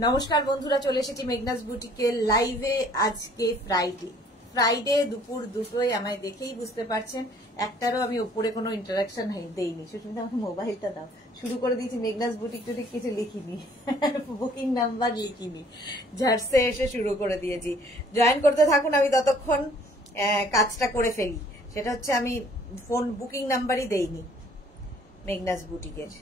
নমস্কার বন্ধুরা, চলে এসেছি মেঘনাস বুটিকের লাইভে। আজকে ফ্রাইডে দুপুর 2টোয়, আমায় দেখেই বুঝতে পারছেন একটারও আমি উপরে কোনো ইন্টারাকশন দেইনি। সুস্মিতা আমাকে মোবাইলটা দাও। শুরু করে দিয়েছি মেঘনাস বুটিক টুটিক কিছু লিখিনি, বুকিং নাম্বার লিখিনি, ঝাড়সে এসে শুরু করে দিয়েছি। জয়েন করতে থাকুন, আমি ততক্ষণ কাজটা করে ফেলি। সেটা হচ্ছে আমি ফোন বুকিং নাম্বারই দেইনি মেঘনাস বুটিকের।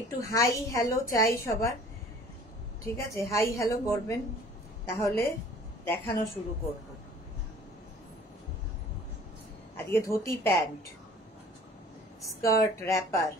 একটু হাই হ্যালো চাই সবার, ঠিক আছে? হাই হ্যালো করবেন, তাহলে দেখানো শুরু করব। আজকে ধুতি প্যান্ট, স্কার্ট, র্যাপার।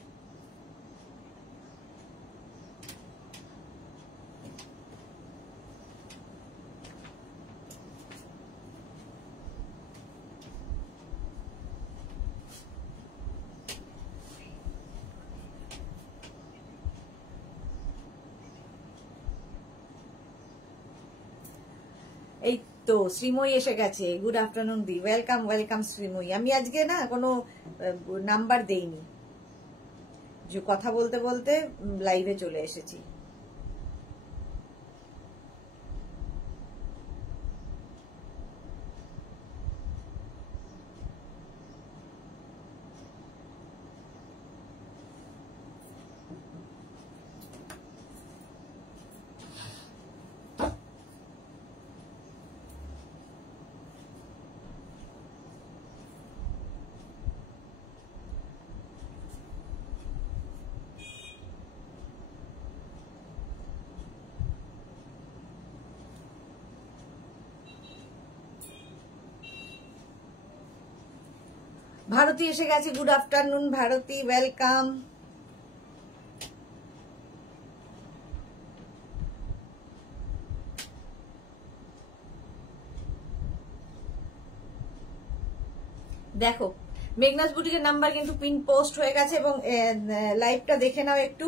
এই তো শ্রীময়ী এসে গেছে। গুড আফটারনুন দি, ওয়েলকাম ওয়েলকাম শ্রীময়ী। আমি আজকে না কোনো নাম্বার দেইনি, যে কথা বলতে বলতে লাইভে চলে এসেছি। ভারতী এসে গেছে। Good afternoon Bharati, welcome. দেখো, মেঘনাস বুটিকের নাম্বার কিন্তু পিন পোস্ট হয়ে গেছে, এবং লাইভটা দেখে নাও একটু।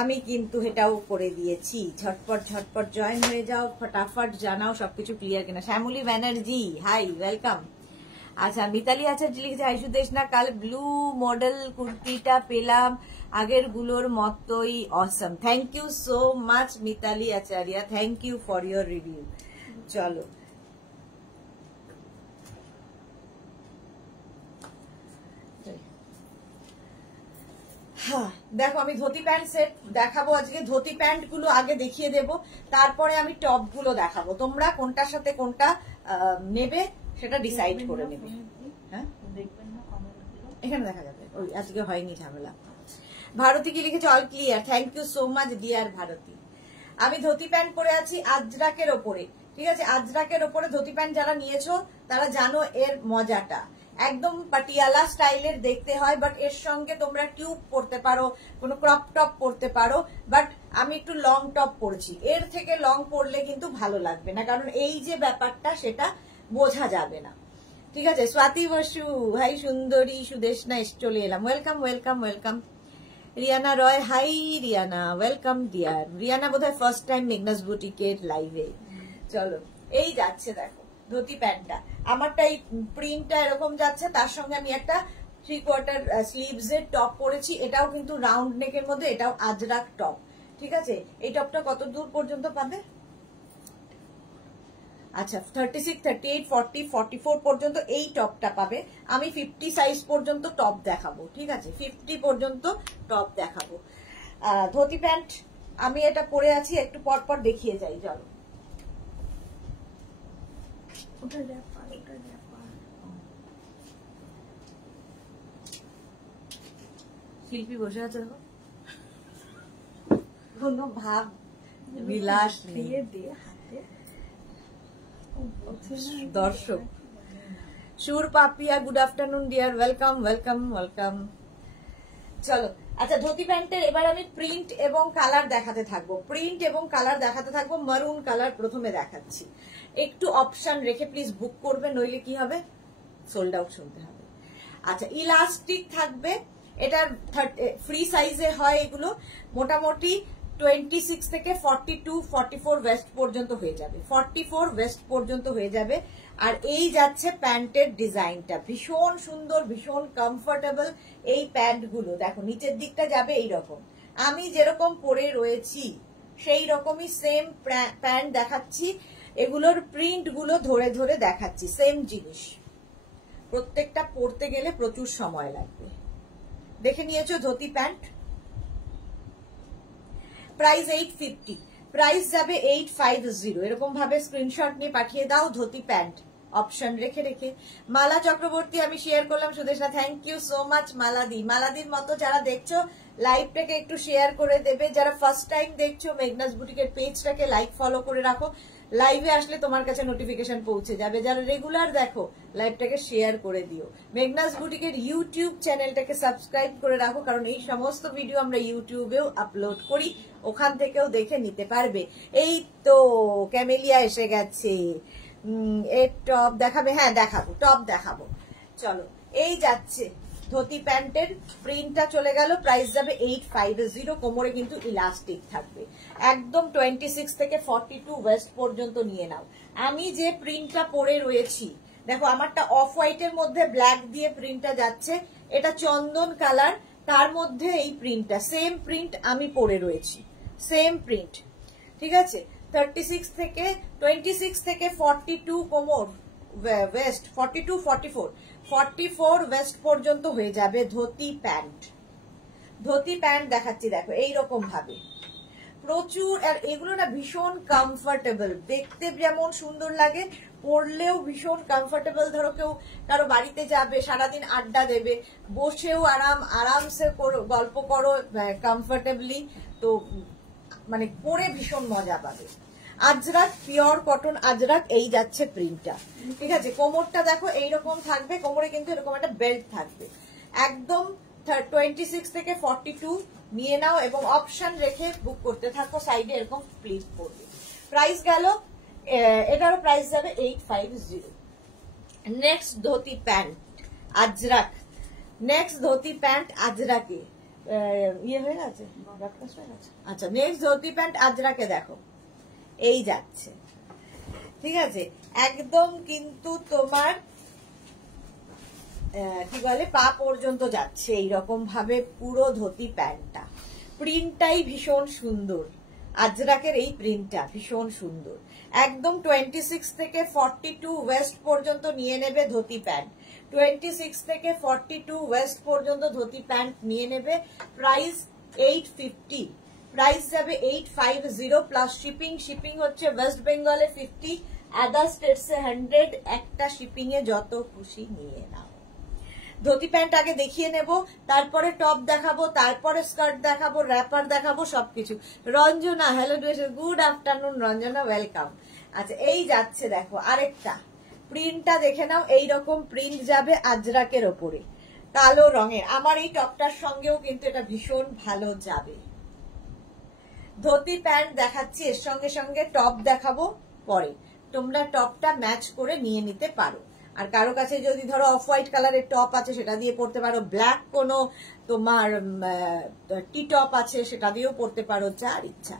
আমি কিন্তু এটাও করে দিয়েছি। ঝটপট ঝটপট জয়েন হয়ে যাও, ফটাফট জানাও সবকিছু ক্লিয়ার কিনা। Shyamali Banerjee, hi, welcome. আচ্ছা, মিতালি আচার্য লিখেছে, হাই সুদেশ না, কাল ব্লু মডেল কুর্তিটা পেলাম, আগের গুলোর মতোই awesome. Thank you so much Mitali Acharya, thank you for your review. চলো, হ্যাঁ দেখো, আমি ধুতি প্যান্ট সেট দেখাবো আজকে। ধুতি প্যান্ট গুলো আগে দেখিয়ে দেব, তারপরে আমি টপ গুলো দেখাবো। তোমরা কোনটার সাথে কোনটা নেবে সেটা ডিসাইড করে নেবে। হ্যাঁ, এখানে দেখা যাবে। ওই আজকে হয়নি ঝামেলা। ভারতী কি লিখেছে, all clear, thank you so much dear Bharati. আমি ধুতি প্যান্ট পরে আছি আজরাকের ওপরে, ঠিক আছে? আজরাকের ওপরে ধুতি প্যান্ট যারা নিয়েছো তারা জানো এর মজাটা। একদম পাটিয়ালা স্টাইলের দেখতে হয়, বাট এর সঙ্গে তোমরা টিউব পরতে পারো, কোনো ক্রপ টপ পরতে পারো। বাট আমি একটু লং টপ পরছি, এর থেকে লং পরলে কিন্তু ভালো লাগবে না, কারণ এই যে ব্যাপারটা সেটা বোঝা যাবে না, ঠিক আছে? স্বাতি বসু, হাই সুন্দরী সুদেশনা, চলে এলাম। Welcome welcome welcome. Riyana Roy, hi Riyana, welcome dear. Riyana বোধহয় ফার্স্ট টাইম মেঘনাস বুটিকের লাইভে। চলো, এই যাচ্ছে দেখো ধুতি প্যান্টটা। আমারটা এই প্রিন্টটা এরকম যাচ্ছে, তার সঙ্গে আমি একটা 3/4 স্লিভস এর টপ পরেছি। এটাও কিন্তু রাউন্ড নেকের মধ্যে, এটাও আজরাক টপ, ঠিক আছে? এই টপটা কত দূর পর্যন্ত পাবে? আচ্ছা, 36, 38, 40, 44 পর্যন্ত এই টপটা পাবে। আমি 50 সাইজ পর্যন্ত টপ দেখাবো, ঠিক আছে? 50 পর্যন্ত টপ দেখাবো। ধুতি প্যান্ট আমি এটা পরে আছি, একটু পর পর দেখিয়ে যাই। চলো, শিল্পী বসে আছে, দেখো, কোনো ভাব বিলাস নেই। দর্শক Sur Papiya good afternoon dear, welcome welcome welcome. চলো আচ্ছা, ধুতি প্যান্টের এবার আমি প্রিন্ট এবং কালার দেখাতে থাকবো, প্রিন্ট এবং কালার দেখাতে থাকবো। মারুন কালার প্রথমে দেখাচ্ছি, একটু অপশন রেখে প্লিজ বুক করবে, নইলে কি হবে, সোল্ড আউট শুনতে হবে। আচ্ছা, ইলাস্টিক থাকবে, এটার ফ্রি সাইজে হয় এগুলো, মোটামুটি 26 থেকে 42 44 ওয়েস্ট পর্যন্ত হয়ে যাবে, 44 ওয়েস্ট পর্যন্ত হয়ে যাবে। আর এই যাচ্ছে প্যান্টের ডিজাইনটা, ভীষণ সুন্দর, ভীষণ কমফোর্টেবল। এই প্যান্ট গুলো দেখো নিচের দিকটা যাবে এইরকম, আমি যেরকম পরে রয়েছি সেই রকমই সেম প্যান্ট দেখাচ্ছি, এগুলোর প্রিন্ট গুলো ধরে ধরে দেখাচ্ছি, সেম জিনিস। প্রত্যেকটা পরতে গেলে প্রচুর সময় লাগবে। দেখে নিয়েছো ধুতি প্যান্ট, প্রাইস 850, প্রাইস যাবে 850। এরকম ভাবে স্ক্রিনশট নিয়ে পাঠিয়ে দাও ধুতি প্যান্ট, অপশন রেখে রেখে। মালা চক্রবর্তী আমি শেয়ার করলাম, Sudeshna thank you so much. Maladi, মালাদির মতো যারা দেখছো লাইভটাকে একটু শেয়ার করে দেবে, যারা ফার্স্ট টাইম দেখছো মেঘনাস বুটিকের পেজটাকে লাইক ফলো করে রাখো, লাইভে আসলে তোমার কাছে নোটিফিকেশন পৌঁছে যাবে। যারা রেগুলার দেখো লাইভটাকে শেয়ার করে দিও। মেঘনাস বুটিকের ইউটিউব চ্যানেলটাকে সাবস্ক্রাইব করে রাখো, কারণ এই সমস্ত ভিডিও আমরা ইউটিউবেও আপলোড করি, ওখান থেকেও দেখে নিতে পারবে। এই তো ক্যামেলিয়া এসে গেছে, এর টপ দেখাবে? হ্যাঁ দেখাবো, টপ দেখাবো। চলো, এই যাচ্ছে ধুতি প্যান্টের প্রিন্টটা চলে গেল, প্রাইস যাবে 850। কোমরে কিন্তু ইলাস্টিক থাকবে, একদম 26 থেকে 42 ওয়েস্ট পর্যন্ত নিয়ে নাও। আমি যে প্রিন্টটা পরে রয়েছি দেখো, আমারটা অফ হোয়াইটের মধ্যে ব্ল্যাক দিয়ে প্রিন্টটা যাচ্ছে, এটা চন্দন কালার, তার মধ্যে এই প্রিন্টটা, সেম প্রিন্ট আমি পরে রয়েছি, সেম প্রিন্ট, ঠিক আছে। 26 থেকে 42 কোমর ওয়েস্ট, 42 44 ওয়েস্ট পর্যন্ত হয়ে যাবে ধুতি প্যান্ট। ধুতি প্যান্ট দেখাচ্ছি দেখো এইরকম ভাবে, প্রচুর। আর এগুলো না ভীষণ কমফোর্টেবল, দেখতে যেমন সুন্দর লাগে, পরলেও ভীষণ কমফোর্টেবল। ধরো কেউ কারো বাড়িতে যাবে, সারাদিন আড্ডা দেবে, বসেও আরামসে গল্প করো কমফোর্টেবলি, তো মানে পরে ভীষণ মজা পাবে। আজরাক, পিওর কটন আজরাক, এই যাচ্ছে প্রিন্টটা, ঠিক আছে। কোমরটা দেখো এইরকম থাকবে, কোমরে কিন্তু এরকম একটা বেল্ট থাকবে, একদম 26 থেকে 42 নিয়ে নাও এবং অপশন রেখে বুক করতে থাকো, সাইডে এরকম প্লিট করবে। প্রাইস গেল, এটারও প্রাইস যাবে 850। Next dhoti pant ajrak, next dhoti pant আজরাকে ইয়ে হয়ে গেছে, আচ্ছা নেক্সট ধুতি প্যান্ট আজরাকে দেখো এই যাচ্ছে, ঠিক আছে। একদম কিন্তু তোমার কি বলে পা পর্যন্ত যাচ্ছে এইরকম ভাবে পুরো ধুতি প্যান্টটা, প্রিন্টটাই ভীষণ সুন্দর, আজরাকের এই প্রিন্টটা ভীষণ সুন্দর। একদম 26 থেকে 42 ওয়েস্ট পর্যন্ত নিয়ে নেবে ধুতি প্যান্ট, 26 থেকে 42 ওয়েস্ট পর্যন্ত ধুতি প্যান্ট নিয়ে নেবে। প্রাইস 850, প্রাইস যাবে 850 প্লাস শিপিং। শিপিং হচ্ছে ওয়েস্ট বেঙ্গলে 50, আদার স্টেটসে 100, একটা শিপিং এ যত খুশি নিয়ে নাও। ধুতি প্যান্ট আগে দেখিয়ে নেব, তারপরে টপ দেখাবো, তারপরে স্কার্ট দেখাবো, র্যাপার দেখাবো, সবকিছু। Ranjana, hello good afternoon Ranjana, welcome. আচ্ছা, এই যাচ্ছে দেখো আরেকটা, প্রিন্টটা দেখে নাও, এইরকম প্রিন্ট যাবে আজরাকের ওপরে, কালো রঙের। আমার এই টপটার সঙ্গেও কিন্তু এটা ভীষণ ভালো যাবে। ধুতি প্যান্ট দেখাচ্ছি, এর সঙ্গে সঙ্গে টপ দেখাবো পরে, তোমরা টপটা ম্যাচ করে নিয়ে নিতে পারো। আর কারো কাছে যদি ধরো অফ হোয়াইট কালারের টপ আছে সেটা দিয়ে পরতে পারো, ব্ল্যাক কোনো তোমার টি টপ আছে সেটা দিয়েও পরতে পারো, যার ইচ্ছা।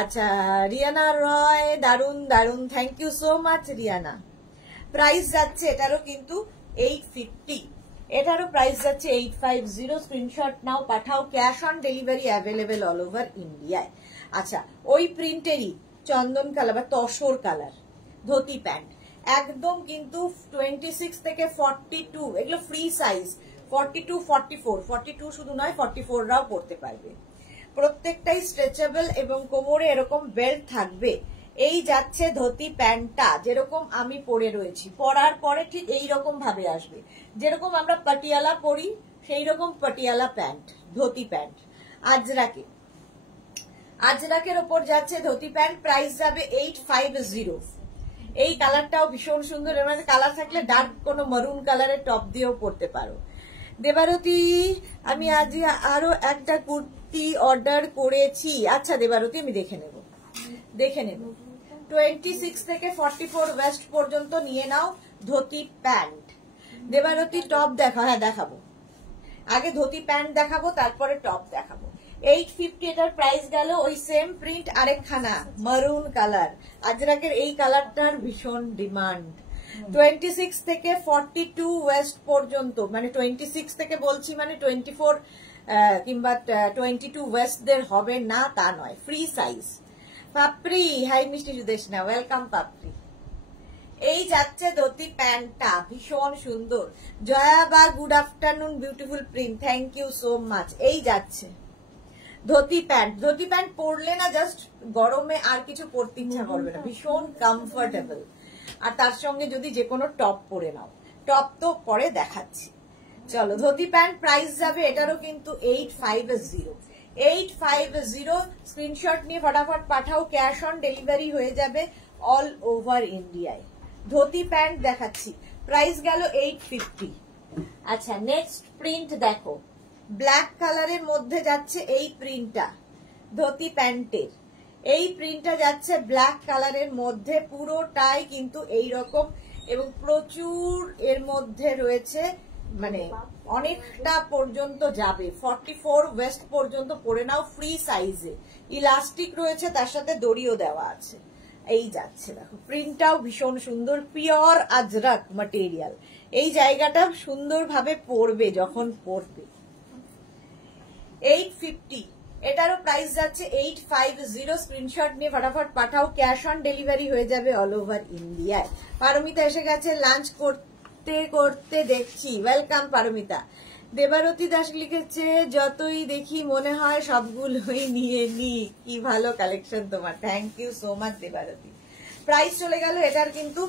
আচ্ছা, রিয়ানা রয়, দারুন দারুন, thank you so much Riana. Price যাচ্ছে এটারও কিন্তু 850, এটারও প্রাইস যাচ্ছে 850। স্ক্রিনশট নাও, পাঠাও, cash on delivery available all over ইন্ডিয়ায়। আচ্ছা, ওই প্রিন্টেরই চন্দন কালার বা তসর কালার ধুতি প্যান্ট, একদম কিন্তু 26 থেকে 42, এগুলো ফ্রি সাইজ, 42 44, 42 শুধু নয় 44রাও পরতে পারবে, প্রত্যেকটাই স্ট্রেচেবল এবং কোমরে এরকম বেল্ট থাকবে। এই যাচ্ছে ধুতি প্যান্টটা, যেরকম আমি পরে রয়েছি, পরার পরে ঠিক এইরকম ভাবে আসবে, যেরকম আমরা পাটিয়ালা পরি সেই রকম পাটিয়ালা প্যান্ট, ধুতি প্যান্ট আজরাকে। আজরাকের ওপর যাচ্ছে ধুতি প্যান্ট, প্রাইস যাবে 850। এই কালারটাও ভীষণ সুন্দর, এর মধ্যে কালার থাকলে ডার্ক কোনো মারুন কালারের টপ দিয়েও পরতে পারো। দেবারতী আমি আজ আরো একটা কুর্তি অর্ডার করেছি। আচ্ছা দেবারতী আমি দেখে নেব 26 থেকে 44 ওয়েস্ট পর্যন্ত নিয়ে নাও ধুতি প্যান্ট। দেবারতী টপ দেখা, হ্যাঁ দেখাবো, আগে ধুতি প্যান্ট দেখাবো তারপরে টপ দেখাবো। 850 এটার প্রাইস গেল। ওই সেম প্রিন্ট আরেকখানা মারুন কালার, আজরাকের এই কালারটার ভীষণ ডিমান্ড। 26 থেকে 42 ওয়েস্ট পর্যন্ত, মানে 26 থেকে বলছি মানে 24 কিংবা 22 ওয়েস্টদের হবে না তা নয়, ফ্রি সাইজ। পাপড়ি, হাই মিষ্টি সুদেশনা, ওয়েলকাম পাপড়ি। এই যাচ্ছে ধুতি প্যান্টটা, ভীষণ সুন্দর। জয়া বা good afternoon, beautiful print, thank you so much. এই যাচ্ছে ধুতি প্যান্ট। ধুতি প্যান্ট পরলে না জাস্ট গরমে আর কিছু পরতে ইচ্ছা করবে না, ভীষণ কমফোর্টেবল। আর তার সঙ্গে যদি যে কোনো টপ পরে নাও, টপ তো পরে দেখাচ্ছি। চলো ধুতি প্যান্ট প্রাইস যাবে এটারও কিন্তু 850 স্ক্রিনশট নিয়ে ফটাফট পাঠাও, ক্যাশ অন ডেলিভারি হয়ে যাবে অল ওভার ইন্ডিয়ায়। ধুতি প্যান্ট দেখাচ্ছি, প্রাইস গেল 850। আচ্ছা নেক্সট প্রিন্ট দেখো, ব্ল্যাক কালারের মধ্যে যাচ্ছে এই প্রিন্টটা ধুতি প্যান্টের। এই প্রিন্টটা যাচ্ছে ব্ল্যাক কালারের মধ্যে, পুরোটাই কিন্তু এই রকম এবং প্রচুর এর মধ্যে রয়েছে, মানে অনেকটা পর্যন্ত যাবে, 44 ওয়েস্ট পর্যন্ত পরে নাও, ফ্রি সাইজে, ইলাস্টিক রয়েছে, তার সাথে দড়িও দেওয়া আছে। এই যাচ্ছে দেখো, প্রিন্টটাও ভীষণ সুন্দর, পিওর আজরাক ম্যাটেরিয়াল। এই জায়গাটা সুন্দরভাবে পরবে যখন পরবে। 850 এটারও প্রাইস যাচ্ছে 850। স্ক্রিনশট নিয়ে ফটাফট পাঠাও, ক্যাশ অন ডেলিভারি হয়ে যাবে অল ওভার ইন্ডিয়ায়। পারমিতা এসে গেছে লাঞ্চ করতে করতে দেখছি, ওয়েলকাম পারমিতা। দেবারতী দাস লিখেছে যতই দেখি মনে হয় সবগুলোই নিয়ে নি, কি ভালো কালেকশন তোমার, thank you so much Debarati. Price চলে গেল এটার কিন্তু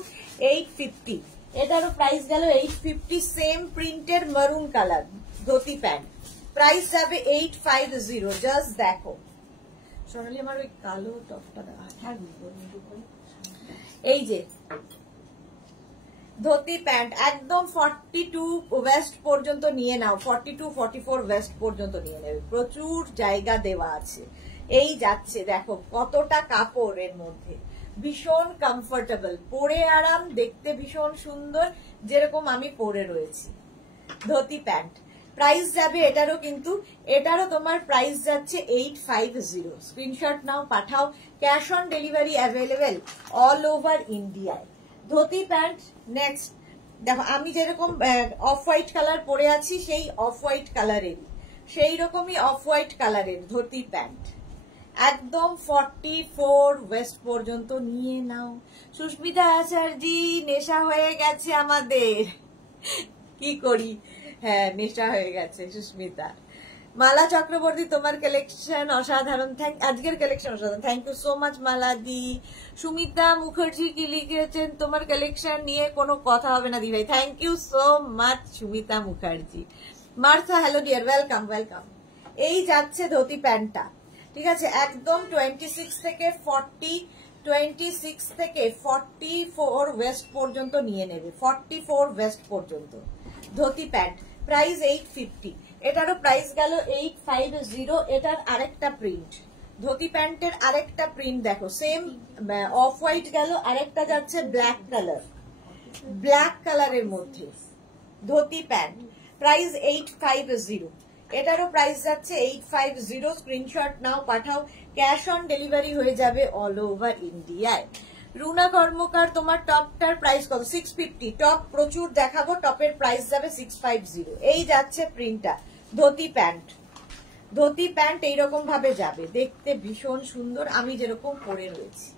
850, এটারও প্রাইস গেল 850। সেম প্রিন্টের মারুন কালার ধুতি প্যান্ট, প্রাইস যাবে 850। জাস্ট দেখো সোনালি, আমার ওই কালো টপটা এই যে ধুতি প্যান্ট একদম 42 ওয়েস্ট পর্যন্ত নিয়ে নাও, 42 44 ওয়েস্ট পর্যন্ত নিয়ে নেবে, প্রচুর জায়গা দেওয়া আছে। এই যাচ্ছে দেখো কতটা কাপড় এর মধ্যে, ভীষণ কমফোর্টেবল, পরে আরাম, দেখতে ভীষণ সুন্দর, যেরকম আমি পরে রয়েছি। ধুতি প্যান্ট প্রাইস যাবে এটারও কিন্তু, এটারও তোমার প্রাইস যাচ্ছে 850। স্ক্রিনশট নাও পাঠাও, cash on delivery available all over ইন্ডিয়ায়। ধুতি প্যান্ট নেক্সট দেখো, আমি যেরকম অফ হোয়াইট কালার পরে আছি সেই অফ হোয়াইট কালারেরই, সেই রকমই অফ হোয়াইট কালারের ধুতি প্যান্ট, একদম 44 ওয়েস্ট পর্যন্ত নিয়ে নাও। সুস্মিতা আচার্যি, নেশা হয়ে গেছে আমাদের, কি করি, হ্যাঁ নেশা হয়ে গেছে সুস্মিতা। মালা চক্রবর্তী, তোমার কালেকশন অসাধারণ, আজকের কালেকশন অসাধারণ, thank you so much Mala di. Sumita Mukherjee কি লিখেছেন, তোমার কালেকশন নিয়ে কোনো কথা হবে না দিভাই, thank you so much Sumita Mukherjee. Martha, hello dear, welcome welcome. এই যাচ্ছে ধুতি প্যান্টটা, ঠিক আছে, একদম 26 থেকে 44 ওয়েস্ট পর্যন্ত নিয়ে নেবে, 44 ওয়েস্ট পর্যন্ত ধুতি প্যান্ট, প্রাইস 850। এটারও প্রাইস গেল 850। এটার আরেকটা প্রিন্ট, ধুতি প্যান্টের আরেকটা প্রিন্ট দেখো, সেম অফ হোয়াইট গেল, আরেকটা যাচ্ছে ব্ল্যাক কালার, ব্ল্যাক কালারের মধ্যে ধুতি প্যান্ট, প্রাইস 850। এটারও প্রাইস যাচ্ছে 850। স্ক্রিনশট নাও পাঠাও, ক্যাশ অন ডেলিভারি হয়ে যাবে অল ওভার ইন্ডিয়ায়। রুনা কর্মকার, তোমার টপটার প্রাইস কত? 650। টপ প্রচুর দেখাবো, টপের প্রাইস যাবে 650। এই যাচ্ছে প্রিন্টটা ধুতি প্যান্ট, ধুতি প্যান্ট এইরকম ভাবে যাবে, দেখতে ভীষণ সুন্দর, আমি যেরকম পরে রয়েছি।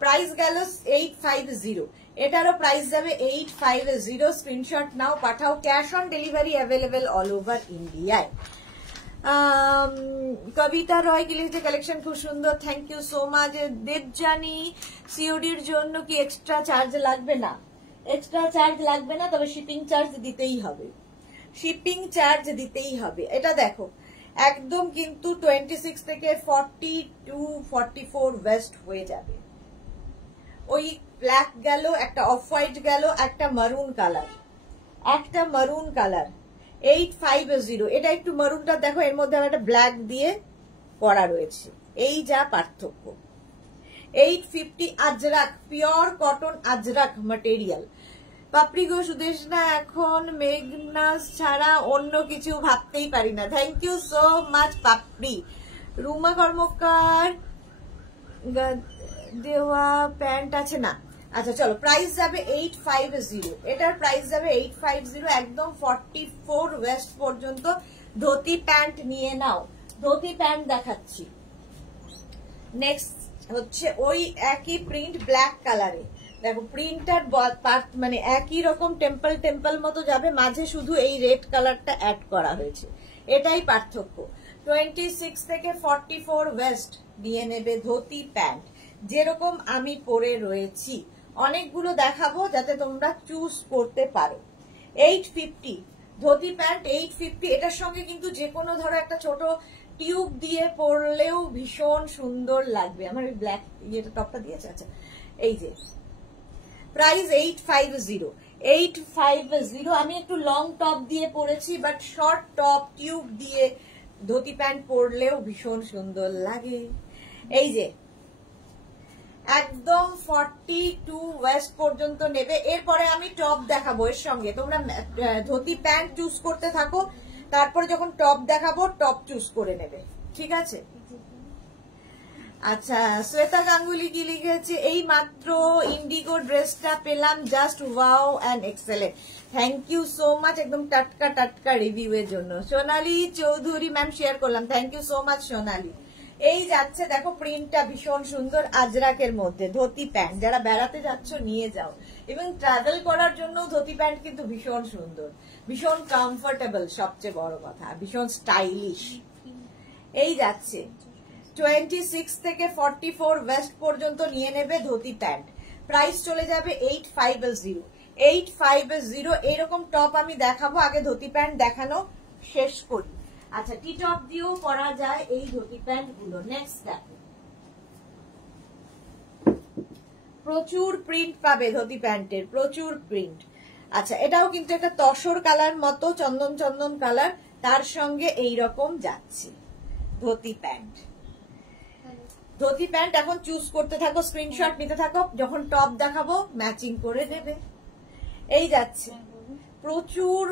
প্রাইস গেল 850। এটারও প্রাইস যাবে 850। স্ক্রিনশট নাও পাঠাও, cash on delivery available all over ইন্ডিয়ায়। কবিতা রয় কি লিখছে, কালেকশন খুব সুন্দর, thank you so much. Debjani, সিওডির জন্য কি এক্সট্রা চার্জ লাগবে? না, এক্সট্রা চার্জ লাগবে না, তবে শিপিং চার্জ দিতেই হবে, শিপিং চার্জ দিতেই হবে। এটা দেখো একদম কিন্তু 26 থেকে 42 44 ওয়েস্ট হয়ে যাবে, ওই ব্ল্যাক গেল, একটা অফ হোয়াইট গেল, একটা মারুন কালার, 8550। এটা একটু মারুনটা দেখো, এর মধ্যে একটা ব্ল্যাক দিয়ে করা রয়েছে, এই যা পার্থক্য। 850 ajrak, pure cotton ajrak material. Papri গো সুদেশনা, এখন মেঘনাস ছাড়া অন্য কিছু ভাবতেই পারি না। Thank you so much Papri. Ruma Karmakar দেওয়া প্যান্ট আছে না? আচ্ছা চলো, প্রাইস যাবে 850। এটার প্রাইস যাবে 850, একদম 44 ওয়েস্ট পর্যন্ত। ধুতি প্যান্ট নিয়ে নাও, ধুতি প্যান্ট দেখাচ্ছি। নেক্সট হচ্ছে ওই একই প্রিন্ট ব্ল্যাক কালারে, দেখো প্রিন্টার মানে একই রকম টেম্পল টেম্পল মতো যাবে, মাঝে শুধু এই রেড কালারটা অ্যাড করা হয়েছে, এটাই পার্থক্য। 26 থেকে 44 ওয়েস্ট দিয়ে নেবে ধুতি প্যান্ট, যেরকম আমি পরে রয়েছি। অনেকগুলো দেখাবো যাতে তোমরা চুজ করতে পারো। 850 ধুতি প্যান্ট, 850। এটার সঙ্গে কিন্তু যে কোনো ধরো একটা ছোট টিউব দিয়ে পরলেও ভীষণ সুন্দর লাগবে। আমার ওই ব্ল্যাক ইয়েটা টপটা দিয়েছে। আচ্ছা, এই যে প্রাইস 850। আমি একটু লং টপ দিয়ে পরেছি, বাট শর্ট টপ টিউব দিয়ে ধুতি প্যান্ট পরলেও ভীষণ সুন্দর লাগে। এই যে একদম 42 ওয়েস্ট পর্যন্ত নেবে। এরপরে আমি টপ দেখাবো এর সঙ্গে, তোমরা ধুতি প্যান্ট চুজ করতে থাকো, তারপরে যখন টপ দেখাবো টপ চুজ করে নেবে, ঠিক আছে? আচ্ছা, শ্বেতা গাঙ্গুলি কি লিখেছে, এই মাত্র ইন্ডিগো ড্রেসটা পেলাম, just wow and excellent. Thank you so much, একদম টাটকা টাটকা রিভিউ এর জন্য। সোনালী চৌধুরী ম্যাম শেয়ার করলাম, thank you so much Sonali. এই যাচ্ছে, দেখো প্রিন্টটা ভীষণ সুন্দর, আজরাকের মধ্যে ধুতি প্যান্ট। যারা বেড়াতে যাচ্ছ নিয়ে যাও, এবং ট্রাভেল করার জন্য ধুতি প্যান্ট কিন্তু ভীষণ সুন্দর, ভীষণ কমফোর্টেবল, সবচেয়ে বড় কথা ভীষণ স্টাইলিশ। এই যাচ্ছে 26 থেকে 44 ওয়েস্ট পর্যন্ত নিয়ে নেবে ধুতি প্যান্ট, প্রাইস চলে যাবে 850। 850 এরকম টপ আমি দেখাবো, আগে ধুতি প্যান্ট দেখানো শেষ করি। আচ্ছা, টি টপ দিয়েও পরা যায় এই ধুতি প্যান্ট গুলো। নেক্সট দেখো, প্রচুর প্রিন্ট পাবে ধুতি প্যান্টের, প্রচুর প্রিন্ট। আচ্ছা, এটাও কিন্তু একটা তসর কালার মতো, চন্দন চন্দন কালার, তার সঙ্গে এই রকম যাচ্ছে ধুতি প্যান্ট। ধুতি প্যান্ট এখন চুজ করতে থাকো, স্ক্রিনশট নিতে থাকো, যখন টপ দেখাবো ম্যাচিং করে দেবে। এই যাচ্ছে প্রচুর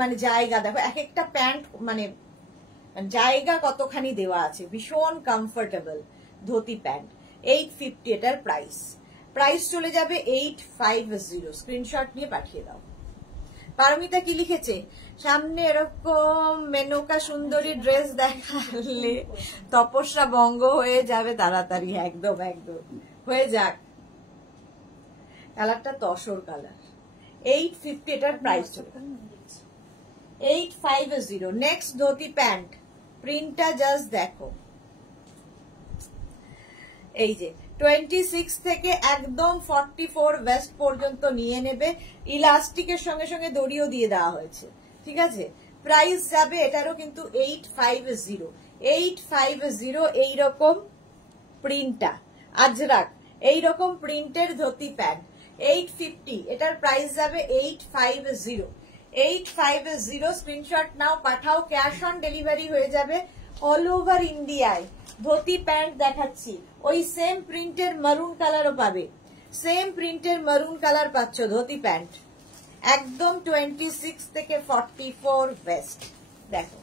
মানে জায়গা, দেখো এক একটা প্যান্ট মানে জায়গা কতখানি দেওয়া আছে, ভীষণ কমফোর্টেবল ধুতি প্যান্ট। 850 এটার প্রাইস, প্রাইস চলে যাবে 850। স্ক্রিনশট নিয়ে পাঠিয়ে দাও। পারমিতা কি লিখেছে, সামনে এরকম মেনকা সুন্দরী ড্রেস দেখালে তপস্যা ভঙ্গ হয়ে যাবে তাড়াতাড়ি। একদম একদম হয়ে যাক। কালারটা তসর কালার। 850 এটার প্রাইস চলে 850। নেক্সট ধুতি প্যান্ট, প্রিন্টটা জাস্ট দেখো। এই যে 26 থেকে একদম 44 ওয়েস্ট পর্যন্ত নিয়ে নেবে, ইলাস্টিকের সঙ্গে সঙ্গে দড়িও দিয়ে দেওয়া হয়েছে, ঠিক আছে? প্রাইস যাবে এটারও কিন্তু 850। 850 এইরকম প্রিন্টটা আজরাক, এইরকম প্রিন্টের ধুতি প্যান্ট 850, এটার প্রাইস যাবে 850। 850 স্ক্রিনশট নাও, পাঠাও, ক্যাশ অন ডেলিভারি হয়ে যাবে অল ওভার ইন্ডিয়ায়। ধুতি প্যান্ট দেখাচ্ছি, ওই সেম প্রিন্টের মারুন কালারও পাবে, সেম প্রিন্টের মারুন কালার পাচ্ছ ধুতি প্যান্ট, একদম 26 থেকে 44 ওয়েস্ট। দেখো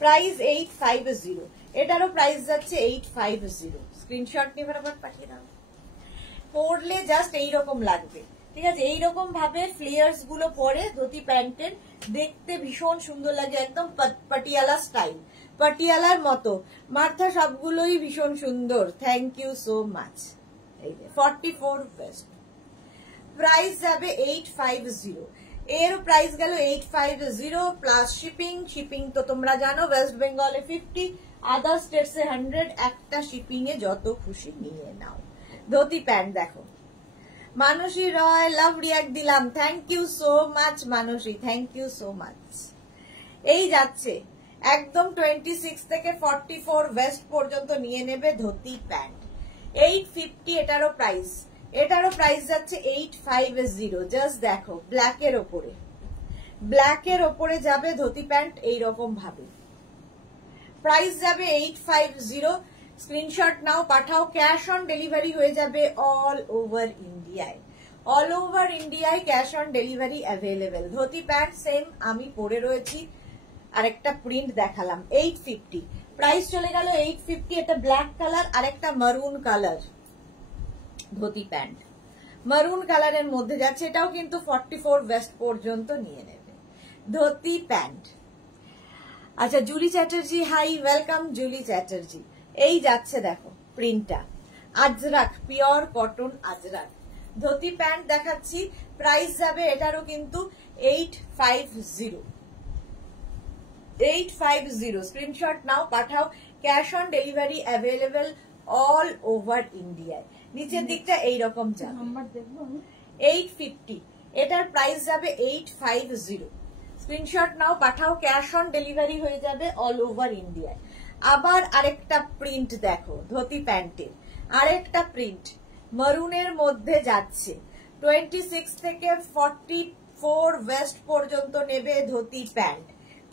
প্রাইস 850, এটারও প্রাইস যাচ্ছে 850। স্ক্রিনশট নিয়ে ফটাফট পাঠিয়ে দাও। পরলে জাস্ট এইরকম লাগবে, ঠিক আছে? এইরকম ভাবে ফ্লেয়ার্স গুলো পরে ধুতি প্যান্টের দেখতে ভীষণ সুন্দর লাগে, একদম পাটিয়ালা স্টাইল, পাটিয়ালার মতো। মার্থা সবগুলোই ভীষণ সুন্দর, থ্যাংক ইউ সো মাচ। এই যে 44 ওয়েস্ট, প্রাইস যাবে 850। এর প্রাইস গেল 850 প্লাস শিপিং। শিপিং তো তোমরা জানো, ওয়েস্ট বেঙ্গলে 50, আদার স্টেটসে 100, একটা শিপিং এ যত খুশি নিয়ে নাও। ধুতি প্যান্ট দেখো। মানসী রয় লাভ রিয়াক্ট দিলাম, thank you so much Mansi, thank you so much. এই যাচ্ছে একদম 26 থেকে 44 ওয়েস্ট পর্যন্ত নিয়ে নেবে ধুতি প্যান্ট, 850 এটারও প্রাইস। এটারও প্রাইস যাচ্ছে 850। জাস্ট দেখো, ব্ল্যাকের ওপরে, ব্ল্যাকের ওপরে যাবে ধুতি প্যান্ট এইরকম ভাবে, প্রাইস যাবে 850। স্ক্রিনশট নাও, পাঠাও। ক্যাশ অন ডেলিভারি হয়ে যাবে অল ওভার ইন্ডিয়ায়, অল ওভার ইন্ডিয়ায় cash on delivery available. Dhoti pant same আমি পরে রয়েছি, আরেকটা প্রিন্ট দেখালাম 850, প্রাইস চলে গেল 850। এটা ব্ল্যাক কালার, আরেকটা মারুন কালার ধুতি প্যান্ট, মারুন কালারের মধ্যে যাচ্ছে, এটাও কিন্তু 44 ওয়েস্ট পর্যন্ত নিয়ে নেবে ধুতি প্যান্ট। আচ্ছা, জুলি চ্যাটার্জি, হাই, ওয়েলকাম জুলি চ্যাটার্জি। এই যাচ্ছে দেখো প্রিন্টটা, Ajrak, pure cotton Ajrak dhoti pant দেখাচ্ছি, প্রাইস যাবে এটারও কিন্তু 850। স্ক্রিনশট নাও, পাঠাও। Cash on delivery available all over ইন্ডিয়ায়। নিচের দিকটা এইরকম যাবে 850, এটার প্রাইস যাবে 850। স্ক্রিনশট নাও, পাঠাও। ক্যাশ অন ডেলিভারি হয়ে যাবে অল ওভার ইন্ডিয়ায়। আবার আরেকটা প্রিন্ট দেখো ধুতি প্যান্টের, আরেকটা প্রিন্ট মারুনের মধ্যে যাচ্ছে, 26 থেকে 44 ওয়েস্ট পর্যন্ত নেবে ধুতি প্যান্ট।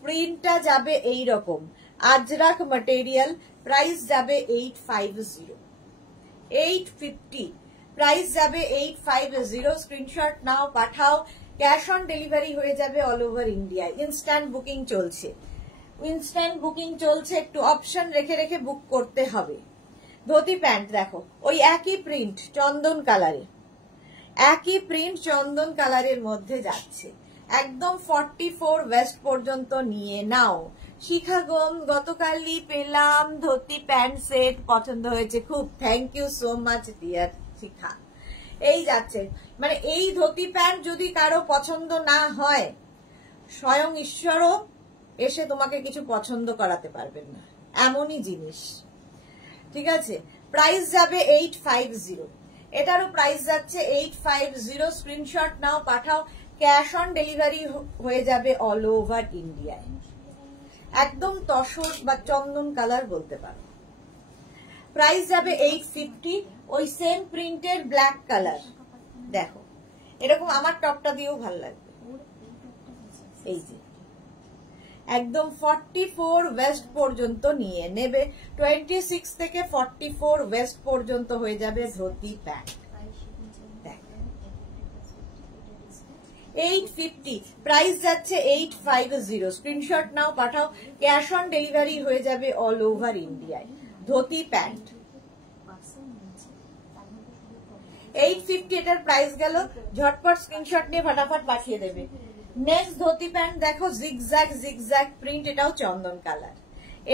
প্রিন্টটা যাবে এইরকম, আজরাক ম্যাটেরিয়াল, প্রাইস যাবে 850, প্রাইস যাবে 850। স্ক্রিনশট নাও, পাঠাও। ক্যাশ অন ডেলিভারি হয়ে যাবে অল ওভার ইন্ডিয়ায়। ইনস্ট্যান্ট বুকিং চলছে, ইনস্ট্যান্ট বুকিং চলছে, একটু অপশন রেখে রেখে বুক করতে হবে। ধুতি প্যান্ট দেখো, ওই একই প্রিন্ট চন্দন কালারে, একই প্রিন্ট চন্দন কালারের মধ্যে যাচ্ছে, একদম 44 ওয়েস্ট পর্যন্ত নিয়ে নাও। শিখা গোম, গতকালই পেলাম ধুতি প্যান্ট সেট, পছন্দ হয়েছে খুব, thank you so much dear Shikha. এই যাচ্ছে, মানে এই ধুতি প্যান্ট যদি কারো পছন্দ না হয়, স্বয়ং ঈশ্বরও এসে তোমাকে কিছু পছন্দ করাতে পারবেন না, এমনই জিনিস। ঠিক আছে, প্রাইস যাবে 850, এটারও প্রাইস যাচ্ছে 850। স্ক্রিনশট নাও, পাঠাও। ক্যাশ অন ডেলিভারি হয়ে যাবে অল ওভার ইন্ডিয়ায়। একদম তসর বা চন্দন কালার বলতে পারো। প্রাইস যাবে 850। ওই সেম প্রিন্টের ব্ল্যাক কালার দেখো, এরকম আমার টপটা দিয়েও ভালো লাগবে। এই যে একদম 44 ওয়েস্ট পর্যন্ত নিয়ে নেবে, 26 থেকে 44 ওয়েস্ট পর্যন্ত হয়ে যাবে ধুতি প্যান্ট। 850, প্রাইস যাচ্ছে 850। স্ক্রিনশট নাও, পাঠাও। ক্যাশ অন ডেলিভারি হয়ে যাবে অল ওভার ইন্ডিয়ায় ধুতি প্যান্ট। 850 এটার প্রাইস গেল, ঝটপট স্ক্রিনশট নিয়ে ফটাফট পাঠিয়ে দেবে। নেক্সট ধুতি প্যান্ট দেখো, জিগজ্যাগ জিগজ্যাগ প্রিন্ট, এটাও চন্দন কালার,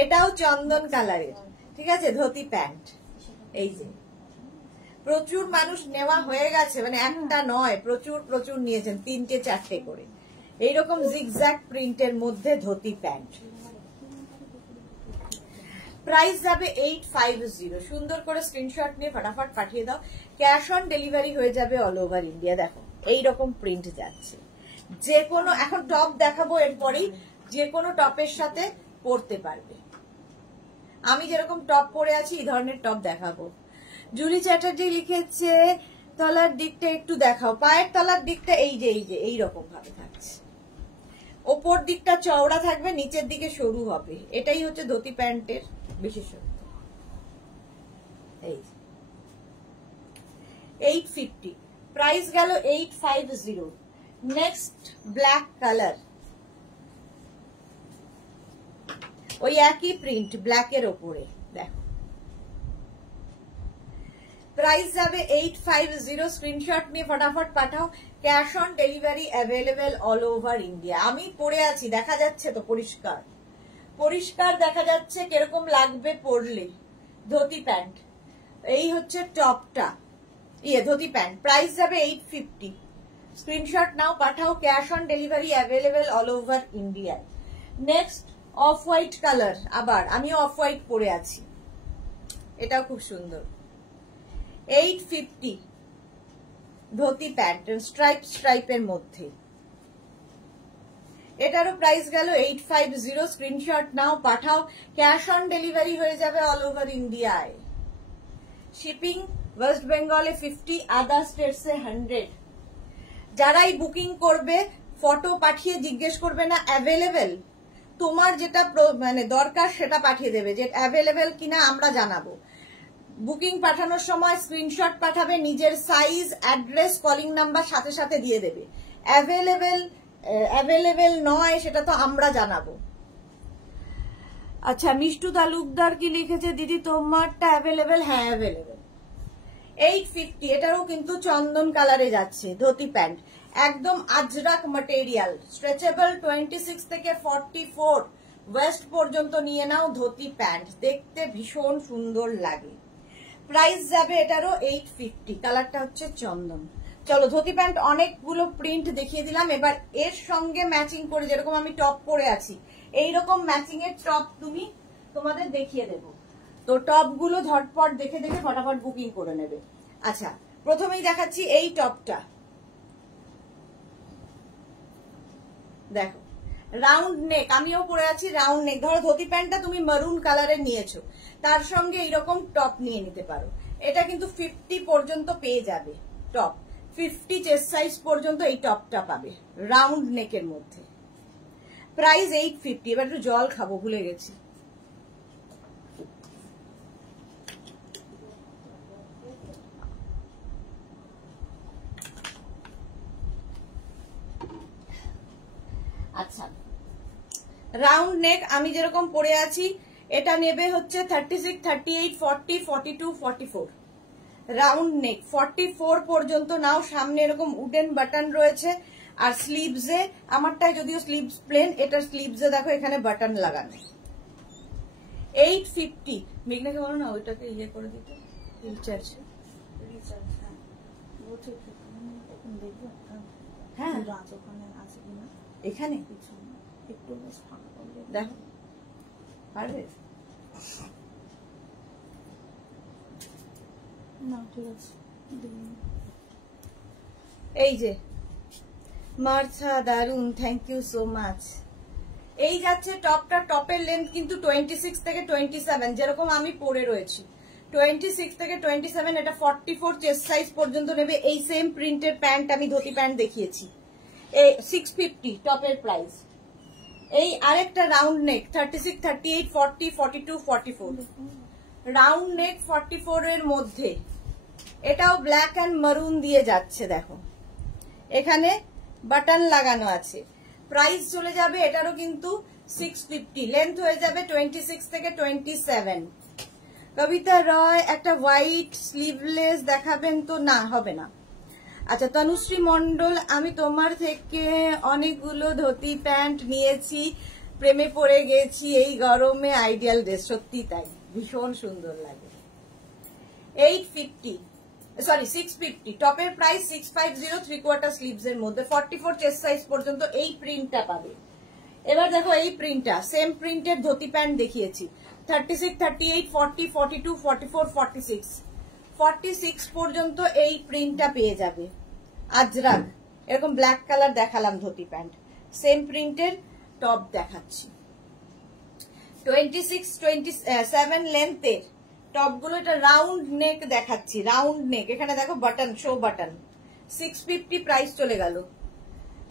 এটাও চন্দন কালারের। ঠিক আছে, ধুতি প্যান্ট। এই যে প্রচুর মানুষ নেওয়া হয়ে গেছে, মানে একটা নয়, প্রচুর প্রচুর নিয়েছেন, 3টে 4টে করে। এইরকম জিগজ্যাগ প্রিন্টের মধ্যে ধুতি প্যান্ট, প্রাইস যাবে 850। সুন্দর করে স্ক্রিনশট নিয়ে ফটাফট পাঠিয়ে দাও, ক্যাশ অন ডেলিভারি হয়ে যাবে অল ওভার ইন্ডিয়া। দেখো এইরকম প্রিন্ট যাচ্ছে, যে কোনো, এখন টপ দেখাবো এরপরেই, যে কোনো টপের সাথে পরতে পারবে। আমি যেরকম টপ পরে আছি এই ধরনের টপ দেখাবো। জুলি চ্যাটার্জি লিখেছে তলার দিকটা একটু দেখাও, পায়ের তলার দিকটা এই যে এইরকম ভাবে থাকছে, ওপর দিকটা চওড়া থাকবে, নিচের দিকে সরু হবে, এটাই হচ্ছে ধুতি প্যান্টের বিশেষত্ব। এই 850, প্রাইস গেল 850। নেক্সট ব্ল্যাক কালার, ওই একই প্রিন্ট ব্ল্যাকের ওপরে দেখো, প্রাইস যাবে 850। স্ক্রিনশট নিয়ে ফটাফট পাঠাও। Cash on delivery available all over India. আমি পরে আছি, দেখা যাচ্ছে তো, পরিষ্কার পরিষ্কার দেখা যাচ্ছে কিরকম লাগবে পরলে। ধুতি প্যান্ট, এই হচ্ছে টপটা, ধুতি প্যান্ট, প্রাইস যাবে 850। স্ক্রিনশট নাও, পাঠাও। Cash on delivery available all over ইন্ডিয়ায়। নেক্সট অফ হোয়াইট কালার, আবার আমিও অফ হোয়াইট পরে আছি, এটাও খুব সুন্দর। 850 ধুতি প্যান্ট, স্ট্রাইপের মধ্যে, এটারও প্রাইস গেল 850। স্ক্রিনশট নাও, পাঠাও। ক্যাশ অন ডেলিভারি হয়ে যাবে অল ওভার ইন্ডিয়ায়। শিপিং ওয়েস্ট বেঙ্গলে 50, আদার স্টেটসে 100। যারাই বুকিং করবে ফটো পাঠিয়ে জিজ্ঞেস করবে না অ্যাভেলেবেল, তোমার যেটা মানে দরকার সেটা পাঠিয়ে দেবে, যে অ্যাভেলেবেল কিনা আমরা জানাবো। বুকিং পাঠানোর সময় স্ক্রিনশট পাঠাবে, নিজের সাইজ, অ্যাড্রেস, কলিং নাম্বার সাথে সাথে দিয়ে দেবে। অ্যাভেলেবেল নয় সেটা তো আমরা জানাবো। আচ্ছা, মিষ্টু তালুকদার কি লিখেছে, দিদি তোমারটা অ্যাভেলেবেল? হ্যাঁ অ্যাভেলেবেল। 850, এটারও কিন্তু চন্দন কালারে যাচ্ছে ধুতি প্যান্ট, একদম আজরাক ম্যাটেরিয়াল, স্ট্রেচেবল। 26 থেকে 44 ওয়েস্ট পর্যন্ত নিয়ে নাও ধুতি প্যান্ট, দেখতে ভীষণ সুন্দর লাগে। প্রাইস যাবে এটারও 850, কালারটা হচ্ছে চন্দন। চলো, ধুতি প্যান্ট অনেকগুলো প্রিন্ট দেখিয়ে দিলাম, এবার এর সঙ্গে ম্যাচিং করে, যেরকম আমি টপ পরে আছি এইরকম ম্যাচিং এর টপ তোমাদের দেখিয়ে দেবো। তো টপ গুলো ঝটপট দেখে দেখে ফটাফট বুকিং করে নেবে। আচ্ছা, প্রথমেই দেখাচ্ছি এই টপটা, দেখো রাউন্ড নেক, আমিও পরে আছি রাউন্ড নেক। ধরো ধুতি প্যান্টটা তুমি মারুন কালারের নিয়েছো, তার সঙ্গে এইরকম টপ নিয়ে নিতে পারো। এটা কিন্তু 50 পর্যন্ত পেয়ে যাবে টপ, 50 চেস্ট সাইজ পর্যন্ত এই টপটা পাবে রাউন্ড নেকের মধ্যে। প্রাইস 850। এবার একটু জল খাবো, ভুলে গেছি। আচ্ছা, রাউন্ড নেক আমি যেরকম পরে আছি এটা নেবে হচ্ছে 36, 38, 40, 42, 44। রাউন্ড নেক 44 পর্যন্ত নাও। সামনে এরকম উডেন বাটন রয়েছে, আর স্লিভসে, আমারটাই যদিও স্লিভস প্লেন, এটার স্লিভসে দেখো এখানে বাটন লাগানো। 850। মেঘনাকে বলো না ওইটাকে ইয়ে করে দিতে, রিচার্জ। হ্যাঁ এখানে একটু দেখো পারবে না? ঠিক আছে, এই যে মার্থা, দারুন, থ্যাংক ইউ সো মাচ। এই যাচ্ছে টপটা, টপের লেন্থ কিন্তু 26 থেকে 27, যেরকম আমি পরে রয়েছি 26 থেকে 27। এটা 44 চেস্ট সাইজ পর্যন্ত নেবে। এই সেম প্রিন্টের প্যান্ট আমি ধুতি প্যান্ট দেখিয়েছি, এই 650 টপের প্রাইস। এই আরেকটা রাউন্ড নেক 36, 38, 40, 42, 44, রাউন্ড নেক 44 এর মধ্যে, এটাও ব্ল্যাক অ্যান্ড মারুন দিয়ে যাচ্ছে। দেখো এখানে বাটন লাগানো আছে। প্রাইস চলে যাবে এটারও কিন্তু 650, লেন্থ হয়ে যাবে 26 থেকে 27। কবিতা রয় একটা হোয়াইট স্লিভলেস দেখাবেন তো? না, হবে না। আচ্ছা, তনুশ্রী মন্ডল, আমি তোমার থেকে অনেকগুলো ধুতি প্যান্ট নিয়েছি, প্রেমে পড়ে গেছি এই গরমে, আইডিয়াল ড্রেস। সত্যি তাই, ভীষণ সুন্দর লাগে। 850, সরি 650, টপের প্রাইস 650, 3/4 স্লিভস এর মধ্যে 44 চেস্ট সাইজ পর্যন্ত এই প্রিন্টটা পাবে। এবার দেখো এই প্রিন্টটা, সেম প্রিন্টের ধুতি প্যান্ট দেখিয়েছি 36, 38, 40, 42, 44, 46, 46 পর্যন্ত এই প্রিন্টটা পেয়ে যাবে। আজরাক এরকম ব্ল্যাক কালার দেখালাম ধুতি প্যান্ট, সেম প্রিন্টের টপ দেখাচ্ছি 26, 27 লেন্থের টপগুলো। এটা রাউন্ড নেক দেখাচ্ছি, রাউন্ড নেক, এখানে দেখো বাটন, শো বাটন। 650 প্রাইস চলে গেল।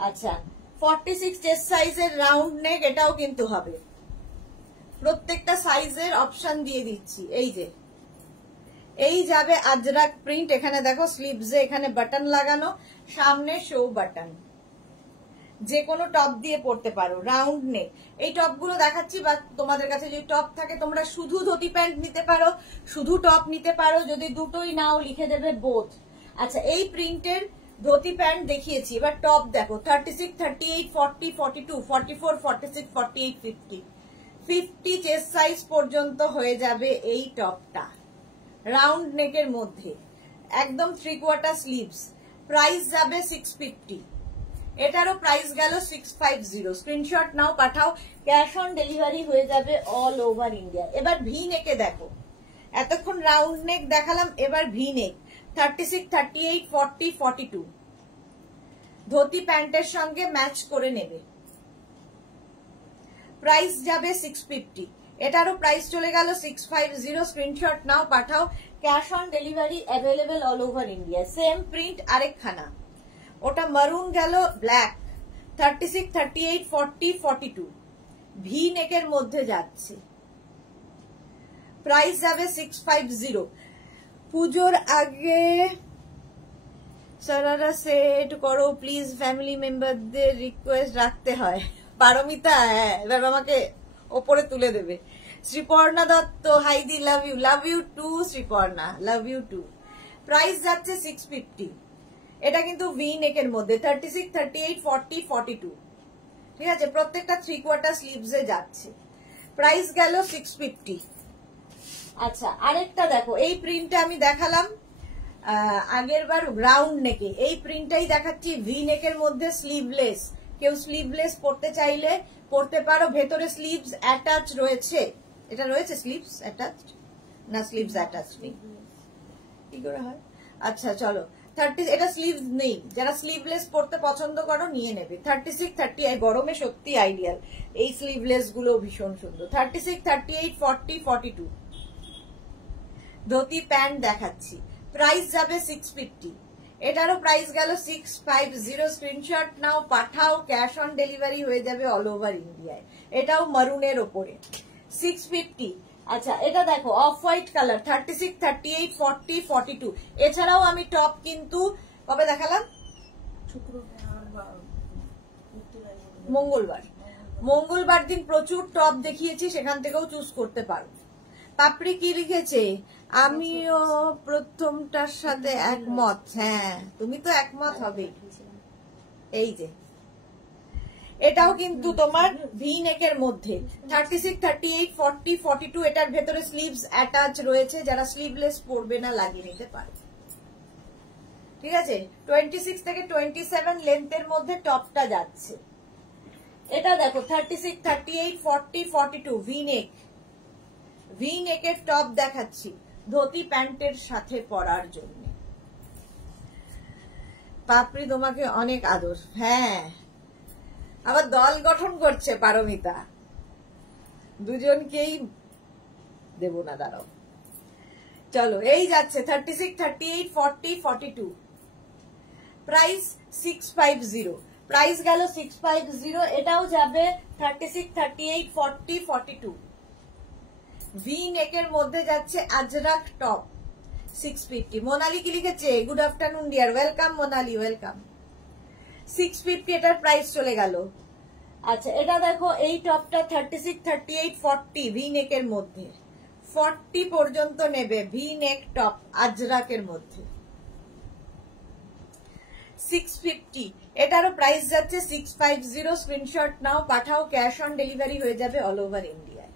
আচ্ছা, 46 চেস্ট সাইজের রাউন্ড নেক, এটাও কিন্তু হবে। প্রত্যেকটা সাইজের অপশন দিয়ে দিচ্ছি। এই যে এই যাবে আজরাক প্রিন্ট, এখানে দেখো স্লিভসে এখানে বাটন লাগানো, সামনে শো বাটন। যে কোনো টপ দিয়ে পরতে পারো, রাউন্ড নেক। এই টপগুলো দেখাচ্ছি, বা তোমাদের কাছে যদি টপ থাকে তোমরা শুধু ধুতি প্যান্ট নিতে পারো, শুধু টপ নিতে পারো, যদি দুটোই নাও লিখে দেবে বোথ। আচ্ছা, এই প্রিন্টের ধুতি প্যান্ট দেখিয়েছি, এবার টপ দেখো 36, 38, 40, 42, 44, 46, 48, 50, 50 চেস্ট সাইজ পর্যন্ত হয়ে যাবে এই টপটা, রাউন্ড নেকের মধ্যে, একদম 3/4 স্লিভস। প্রাইস যাবে 650, এটারও প্রাইস গেল 650। স্ক্রিনশট নাও, পাঠাও, ক্যাশ অন ডেলিভারি হয়ে যাবে অল ওভার ইন্ডিয়া। এবার ভি নেকে দেখো, এতক্ষণ রাউন্ড নেক দেখালাম, এবার ভি নেক 36, 38, 40, 42 ধুতি প্যান্টের সঙ্গে ম্যাচ করে নেবে। প্রাইস যাবে 650, এটারও প্রাইস চলে গেল 650। স্ক্রিনশট নাও, পাঠাও, cash on delivery available all over India. Same print আরেকখানা, ওটা মারুন গেল, ব্ল্যাক, 36, 38, 40, 42 ভি নেকের মধ্যে যাচ্ছে। প্রাইস যাবে 650। পুজোর আগে সারারা সেট করো প্লিজ, ফ্যামিলি মেম্বারদের রিকোয়েস্ট রাখতে হয়। পারমিতা, হ্যাঁ, এবার আমাকে ওপরে তুলে দেবে। শ্রীপর্ণা দত্ত, হাইদি, love you too Sreeparna, love you too. Price যাচ্ছে 650। এটা কিন্তু ভি নেকের মধ্যে 36, 38, 40, 42, ঠিক আছে, প্রত্যেকটা 3/4 স্লিভস এ যাচ্ছে। প্রাইস গেল 650। আচ্ছা, আরেকটা দেখো, এই প্রিন্টটা আমি দেখালাম আগের বার রাউন্ড নেকে, এই প্রিন্টটাই দেখাচ্ছি ভি নেকের মধ্যে স্লিভলেস। কেউ স্লিভলেস পরতে চাইলে পরতে পারো, ভেতরে স্লিভস অ্যাটাচ রয়েছে। এটা রয়েছে স্লিভস অ্যাটাচ না? স্লিভস অ্যাটাচ নেই, কি করে হয়? আচ্ছা চলো, 30, এটা স্লিভস নেই, যারা স্লিভলেস পরতে পছন্দ করো নিয়ে নেবে। 36, 38 গরমে সত্যি আইডিয়াল, এই স্লিভলেস গুলো ভীষণ সুন্দর। 36, 38, 40, 42 ধুতি প্যান্ট দেখাচ্ছি। প্রাইস যাবে 650। এটারও প্রাইস গেল 650। স্ক্রিনশট নাও, পাঠাও, ক্যাশ অন ডেলিভারি হয়ে যাবে অল ওভার ইন্ডিয়ায়। এটাও মারুনের ওপরে 650। আচ্ছা, এটা দেখো অফ হোয়াইট কালার, 36, 38, 40, 42। এছাড়াও আমি টপ কিন্তু কবে দেখালাম? মঙ্গলবার দিন প্রচুর টপ দেখিয়েছি, সেখান থেকেও চুজ করতে পারো। পাপড়ি কি লিখেছে? আমিও প্রথমটার সাথে একমত। হ্যাঁ, তুমি তো একমত হবে। এই যে এটাও কিন্তু তোমার ভি নেকের মধ্যে 36, 38, 40, 42। এটার ভেতরে স্লিভস অ্যাটাচ রয়েছে, যারা স্লিভলেস পরবে না লাগিয়ে নিতে পারে, ঠিক আছে। 26 থেকে 27 লেন্থের মধ্যে টপটা যাচ্ছে। এটা দেখো 36, 38, 40, 42 ভি নেক, ভি নেকের টপ দেখাচ্ছি ধুতি প্যান্টের সাথে পরার জন্য। পাপড়ি তোমাকে অনেক আদর। হ্যাঁ, আবার দল গঠন করছে পারমিতা, দুজনকেই দেব না, দাঁড়াও। চলো, এই যাচ্ছে 36, 38, 40, 42। প্রাইস 650। প্রাইস গেল 650। এটাও যাবে 36, 38, 40, 42 ভি নেকের মধ্যে যাচ্ছে আজরাক টপ 650। মোনালি কি লিখেছে? Good afternoon dear, welcome Monali, welcome. 650 এটার প্রাইস চলে গেল। আচ্ছা, এটা দেখো, এই টপটা 36, 38, 40 ভি নেকের মধ্যে, 40 পর্যন্ত নেবে। ভি নেক টপ আজরাকের মধ্যে 650। এটারও প্রাইস যাচ্ছে 650। স্ক্রিনশট নাও, পাঠাও, ক্যাশ অন ডেলিভারি হয়ে যাবে অল ওভার ইন্ডিয়ায়।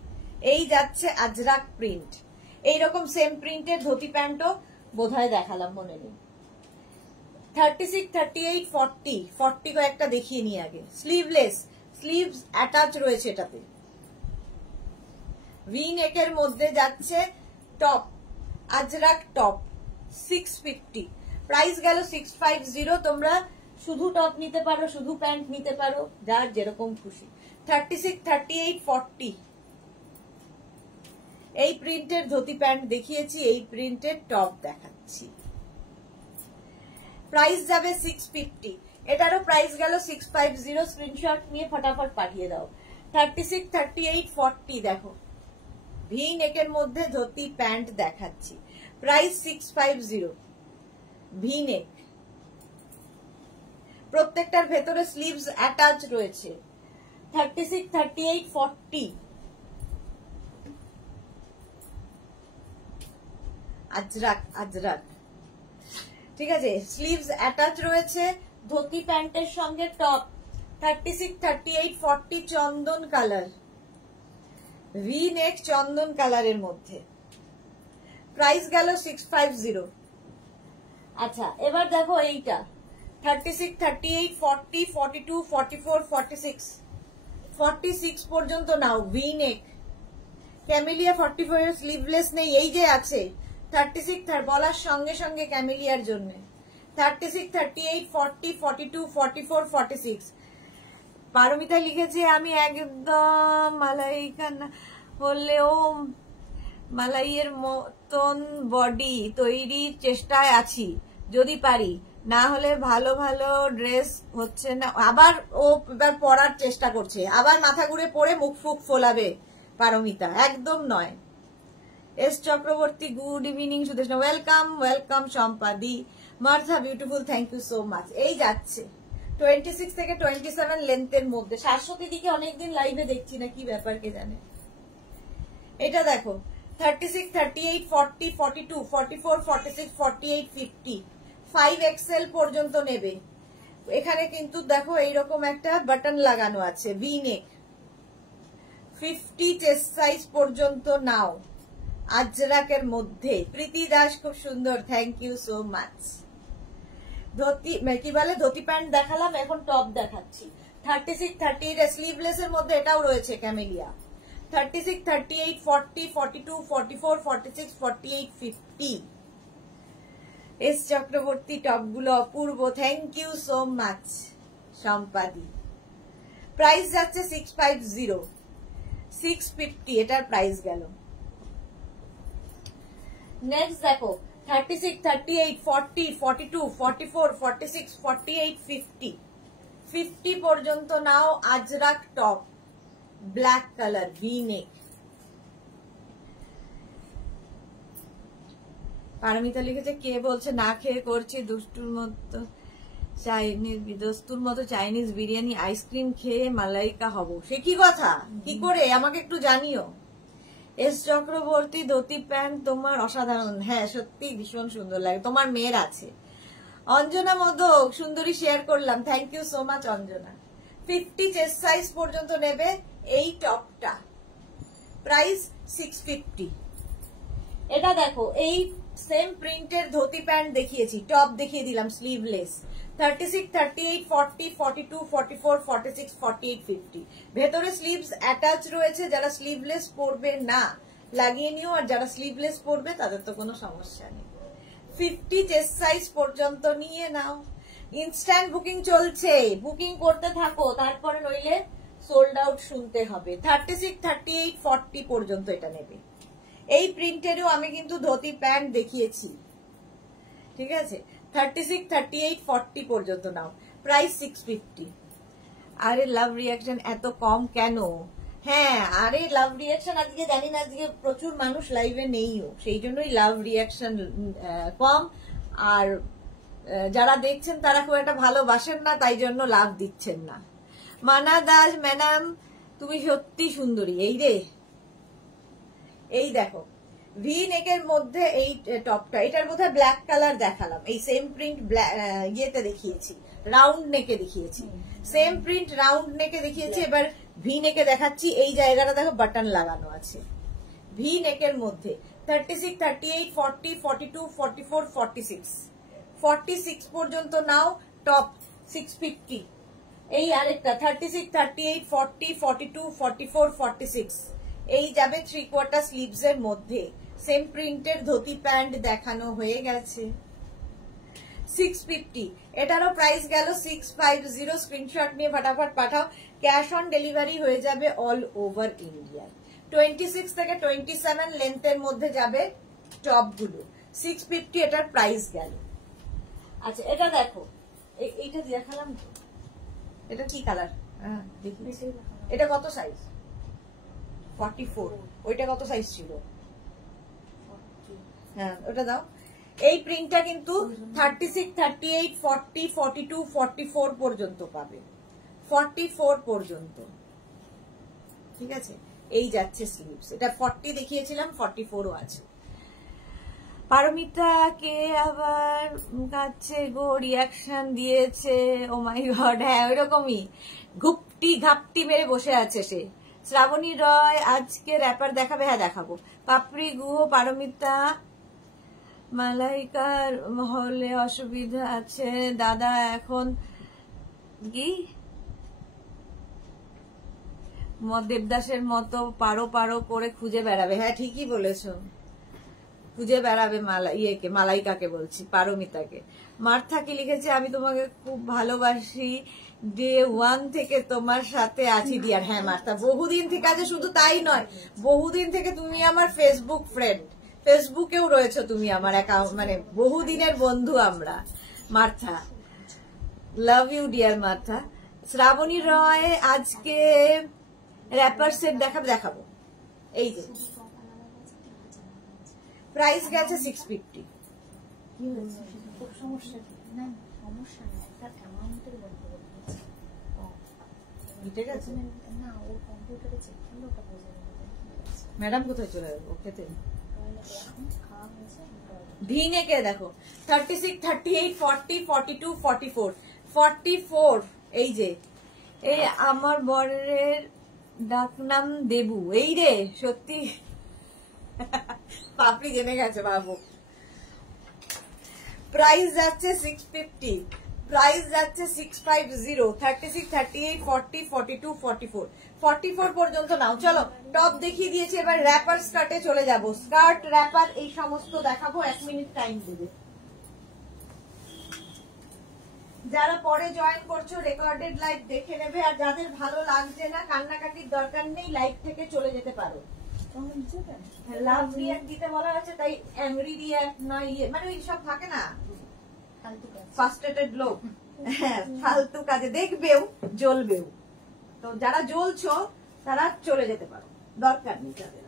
এই যাচ্ছে আজরাক প্রিন্ট। এইরকম সেম প্রিন্টের ধুতি প্যান্টও বোধহয় দেখালাম, মনে নেই। 36, 38, 40 40 কয়েকটা দেখিয়ে নিয়ে আগে। স্লিভলেস, স্লিভস অ্যাটাচ রয়েছে এটাতে। ভি নেকের মধ্যে যাচ্ছে টপ, আজরাক টপ 650। প্রাইস গেল 650। তোমরা শুধু টপ নিতে পারো, শুধু প্যান্ট নিতে পারো, যার যেরকম খুশি। 36, 38, 40 এই প্রিন্টের ধুতি প্যান্ট দেখিয়েছি, এই প্রিন্টের টপ দেখাচ্ছি। প্রাইস যাবে 650। এটারও প্রাইস গেল 650। স্ক্রিনশট নিয়ে ফটাফট পাঠিয়ে দাও। 36, 38, 40 দেখো, ভি নেকের মধ্যে ধুতি প্যান্ট দেখাচ্ছি। প্রাইস 650। ভি নেক, প্রত্যেকটার ভেতরে স্লিভস অ্যাটাচ রয়েছে। 36, 38, 40 আজরাক, আজরাক, ঠিক আছে, স্লিভস অ্যাটাচ রয়েছে ধুতি প্যান্টের সঙ্গে টপ। 36, 38, 40 চন্দন কালার, ভি নেক চন্দন কালারের মধ্যে। প্রাইস গেল 650। আচ্ছা, এবার দেখো এইটা 36, 38, 40, 42, 44, 46 46 পর্যন্ত নাও। ভি নেক, ক্যামেলিয়া 44 এর স্লিভলেস নেই, এই যে আছে 36 বলার সঙ্গে সঙ্গে ক্যামেলিয়ার জন্য। 36, 38, 40, 42, 44, 46 পারমিতা লিখেছে আমি একদম মালাইকা হলেও মালাইয়ের মতন বডি তৈরির চেষ্টায় আছি, যদি পারি, না হলে ভালো ভালো ড্রেস হচ্ছে না। আবার ও এবার পরার চেষ্টা করছে, আবার মাথা ঘুরে পড়ে মুখ ফুক ফোলাবে পারমিতা, একদম নয়। S Chakraborty good evening Sudeshna, welcome welcome. Sampadi Martha beautiful, thank you so much. এই যাচ্ছে 26 থেকে 27 লেন্থের মধ্যে। শাশ্বতী দিকে অনেকদিন লাইভে দেখছি না, কি ব্যাপার কে জানে। এটা দেখো 36, 38, 40, 42, 44, 46, 48, 50, 5XL পর্যন্ত নেবে। এখানে কিন্তু দেখো এইরকম একটা বাটন লাগানো আছে, ভি নেক। 50 চেস্ট সাইজ পর্যন্ত নাও, আজরাকের মধ্যে। প্রীতি দাস খুব সুন্দর, thank you so much. Dhoti কি বলে, ধুতি প্যান্ট দেখালাম, এখন টপ দেখাচ্ছি। 36, 38 স্লিভলেস এর মধ্যে এটাও রয়েছে ক্যামেলিয়া। 36, 38, 40, 42, 44, 46, 48, 50। এস চক্রবর্তী টপগুলো অপূর্ব, thank you so much Sampadi. Price যাচ্ছে 650, 650 এটার প্রাইস গেল। নেক্সট দেখো 36, 38, 40, 42, 44, 46, 48, 50, 50 পর্যন্ত নাও। Ajrak top, black colour, V neck. Paramita লিখেছে, কে বলছে না খেয়ে করছি দুষ্টুর মতো চাইনিজ, দস্তুর মতো চাইনিজ বিরিয়ানি আইসক্রিম খেয়ে মালাইকা হব। সে কি কথা, কি করে আমাকে একটু জানিও। এস চক্রবর্তী ধুতি প্যান্ট তোমার অসাধারণ, হ্যাঁ সত্যি ভীষণ সুন্দর লাগে, তোমার মেয়ের আছে। অঞ্জনা মোদক সুন্দরী শেয়ার করলাম, thank you so much Anjana. 50 chest size পর্যন্ত নেবে এই টপটা, প্রাইস 650। এটা দেখো এই সেম প্রিন্টের ধুতি প্যান্ট দেখিয়েছি, টপ দেখিয়ে দিলাম স্লিভলেস। 36, 38, 40, 42, 44, 46, 48, 50। ভেতরে স্লিভস অ্যাটাচ রয়েছে, যারা স্লিভলেস পরবে না লাগিয়ে নিও, আর যারা স্লিভলেস পরবে তাদের তো কোনো সমস্যা নেই। 50 চেস্ট সাইজ পর্যন্ত নিয়ে নাও। ইনস্ট্যান্ট বুকিং চলছে, বুকিং করতে থাকো, তারপরে নইলে সোল্ড আউট শুনতে হবে। 36, 38, 40 পর্যন্ত এটা নেবে। এই প্রিন্টেরও আমি কিন্তু ধুতি প্যান্ট দেখিয়েছি, ঠিক আছে। 36, 38, 40 পর্যন্ত নাও, প্রাইস 650। আরে লাভ রিয়াকশন এত কম কেন? হ্যাঁ, আরে লাভ রিয়াকশন আজকে জানি না, আজকে প্রচুর মানুষ লাইভে নেইও, সেই জন্যই লাভ রিয়াকশন কম। আর যারা দেখছেন তারা খুব একটা ভালোবাসেন না, তাই জন্য লাভ দিচ্ছেন না। মানা দাস ম্যাডাম তুমি সত্যি সুন্দরী। এই রে, এই দেখো ভি নেকের মধ্যে এই টপটা, এটার বোধহয় ব্ল্যাক কালার দেখালাম, এই সেম প্রিন্ট ইয়েতে দেখিয়েছি, রাউন্ড নেকে দেখিয়েছি, সেম প্রিন্ট রাউন্ড নেকে দেখিয়েছি। এবার ভি নেকে দেখাচ্ছি, এই জায়গাটা দেখো বাটন লাগানো আছে ভি নেকের মধ্যে। 36, 38, 40, 42, 44, 46, 46 পর্যন্ত নাও, টপ 650। এই আরেকটা 36, 38, 40, 42, 44, 46, এই যাবে 3/4 স্লিভস এর মধ্যে। সেম প্রিন্টের ধুতি প্যান্ট দেখানো হয়ে গেছে, 650। এটারও প্রাইস গেল 650। স্ক্রিনশট নিয়ে ফটাফট পাঠাও, ক্যাশ অন ডেলিভারি হয়ে যাবে অল ওভার ইন্ডিয়া। 26 থেকে 27 লেন্থের মধ্যে যাবে টপগুলো, 650 এটার প্রাইস গেল। আচ্ছা এটা দেখো, এইটা দেখালাম তো, এটা কি কালার? হ্যাঁ দেখি, এটা কত সাইজ? 44। ওইটা কত সাইজ ছিল? হ্যাঁ ওটা দাও। এই প্রিন্টটা কিন্তু 36, 38, 40, 42, 44 পর্যন্ত পাবে, 44 পর্যন্ত, ঠিক আছে। এই যাচ্ছে স্লিভস, এটা 40 দেখিয়েছিলাম, 44ও আছে। পারমিতাকে আবার কাছে গো রিয়াকশন দিয়েছে, ও মাই গড, হ্যাঁ ওইরকমই ঘুপটি ঘাপটি মেরে বসে আছে সে। শ্রাবণী রয় আজকে র্যাপার দেখাবে, হ্যাঁ দেখাবো। পাপড়ি গুহ, পারমিতা মালাইকার হলে অসুবিধা আছে দাদা, এখন কি দেবদাসের মতো পারো পারো করে খুঁজে বেড়াবে। হ্যাঁ ঠিকই বলেছো, খুঁজে বেড়াবে মালাইকাকে বলছি, পারমিতাকে। মার্থা কি লিখেছে, আমি তোমাকে খুব ভালোবাসি, ডে 1 থেকে তোমার সাথে আছি ডিয়ার। হ্যাঁ মার্থা, বহুদিন থেকে আছে, শুধু তাই নয়, বহুদিন থেকে তুমি আমার ফেসবুক ফ্রেন্ড, ফেসবুকেও রয়েছে তুমি আমার অ্যাকাউন্ট, মানে বহুদিনের বন্ধু আমরা। Martha, love you dear Martha. Shraboni Roy আজকে র্যাপার সেট দেখাবো। এই যে প্রাইস গেছে 650। ম্যাডাম কোথায় চলে যাবো খেতে? ভিনেকে দেখো 36, 38, 40, 42, 44, 44। এই যে এই আমার বরের ডাক নাম দেবু। এই রে সত্যি পাপড়ি জেনে গেছে বাবু। প্রাইস যাচ্ছে 650, প্রাইস যাচ্ছে 650, 36, 38, 40, 42, 44, 44 পর্যন্ত নাও। চলো টপ দেখিয়ে দিয়েছি, এবার র্যাপার স্কার্টে চলে যাব। স্কার্ট র্যাপার এই সমস্ত দেখাবো, 1 মিনিট টাইম দেবে। যারা পরে জয়েন করছো রেকর্ডেড লাইভ দেখে নেবে, আর যাদের ভালো লাগছে না কান্নাকাটির দরকার নেই, লাইভ থেকে চলে যেতে পারো। লাভ রিয়াক্ট দিতে বলা হয়েছে, তাই অ্যাংরি রিয়াক্ট নয়, মানে ওই সব থাকে না ফার্স্ট্রেটেড লোক, হ্যাঁ ফালতু কাজে দেখবেও জ্বলবেও। তো যারা জ্বলছো তারা চলে যেতে পারো, দরকার নেই তাদের।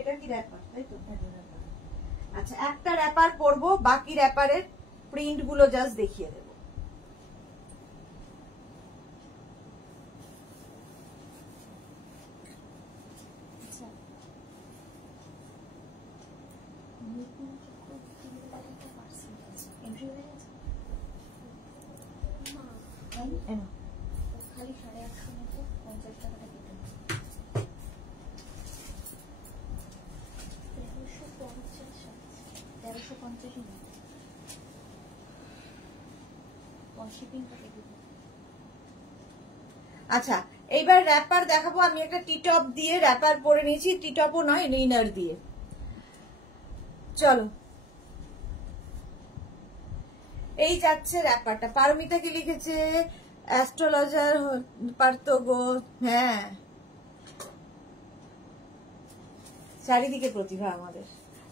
এটা কি র্যাপার, তাই তো? আচ্ছা একটা র্যাপার পরবো, বাকি র্যাপারের প্রিন্ট গুলো জাস্ট দেখিয়ে দেবো। খালি 850 মতো 50 টাকাটা কেটে 1350। আচ্ছা এইবার র্যাপার দেখাবো। আমি একটা টি-টপ দিয়ে র্যাপার পরে নিয়েছি, টি-টপও নয় ইনার দিয়ে। চলো এই যাচ্ছে র্যাপারটা। পারমিতা কি লিখেছে? অ্যাস্ট্রোলজার পারতো গো। হ্যাঁ চারিদিকে প্রতিভা আমাদের।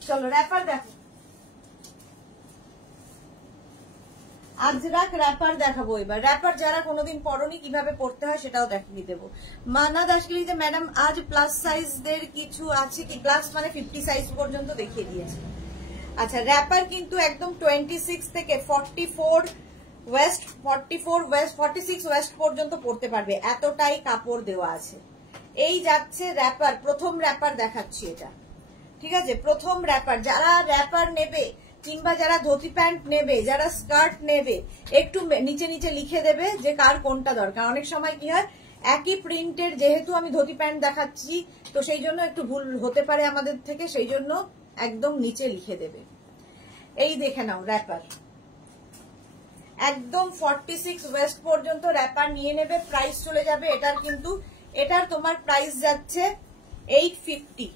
চলো র্যাপার দেখো, আজরাক র্যাপার দেখাবো এবার। র্যাপার যারা কোনোদিন পরনি কিভাবে পড়তে হয় সেটাও দেখিয়ে দেবো। মানা দাস লিখেছে ম্যাডাম আজ প্লাস সাইজদের কিছু আছে কি? প্লাস মানে 50 সাইজ পর্যন্ত দেখিয়ে দিয়েছে। আচ্ছা র্যাপার কিন্তু একদম 26 থেকে 44 ওয়েস্ট, 44 ওয়েস্ট, 46 ওয়েস্ট পর্যন্ত পড়তে পারবে, এতটাই কাপড় দেওয়া আছে। এই যাচ্ছে র্যাপার, প্রথম র্যাপার দেখাচ্ছি এটা, ঠিক আছে? প্রথম র্যাপার, যারা র্যাপার নেবে কিংবা যারা ধুতি প্যান্ট নেবে, যারা স্কার্ট নেবে, একটু নিচে নিচে লিখে দেবে যে কার কোনটা দরকার। অনেক সময় কি হয় একই প্রিন্টের, যেহেতু আমি ধুতি প্যান্ট দেখাচ্ছি তো সেই জন্য একটু ভুল হতে পারে আমাদের থেকে, সেই জন্য একদম নিচে লিখে দেবে। এই দেখে নাও র্যাপার একদম 46 ওয়েস্ট পর্যন্ত র্যাপার নিয়ে নেবে। প্রাইস চলে যাবে এটার, কিন্তু এটার তোমার প্রাইস যাচ্ছে 850।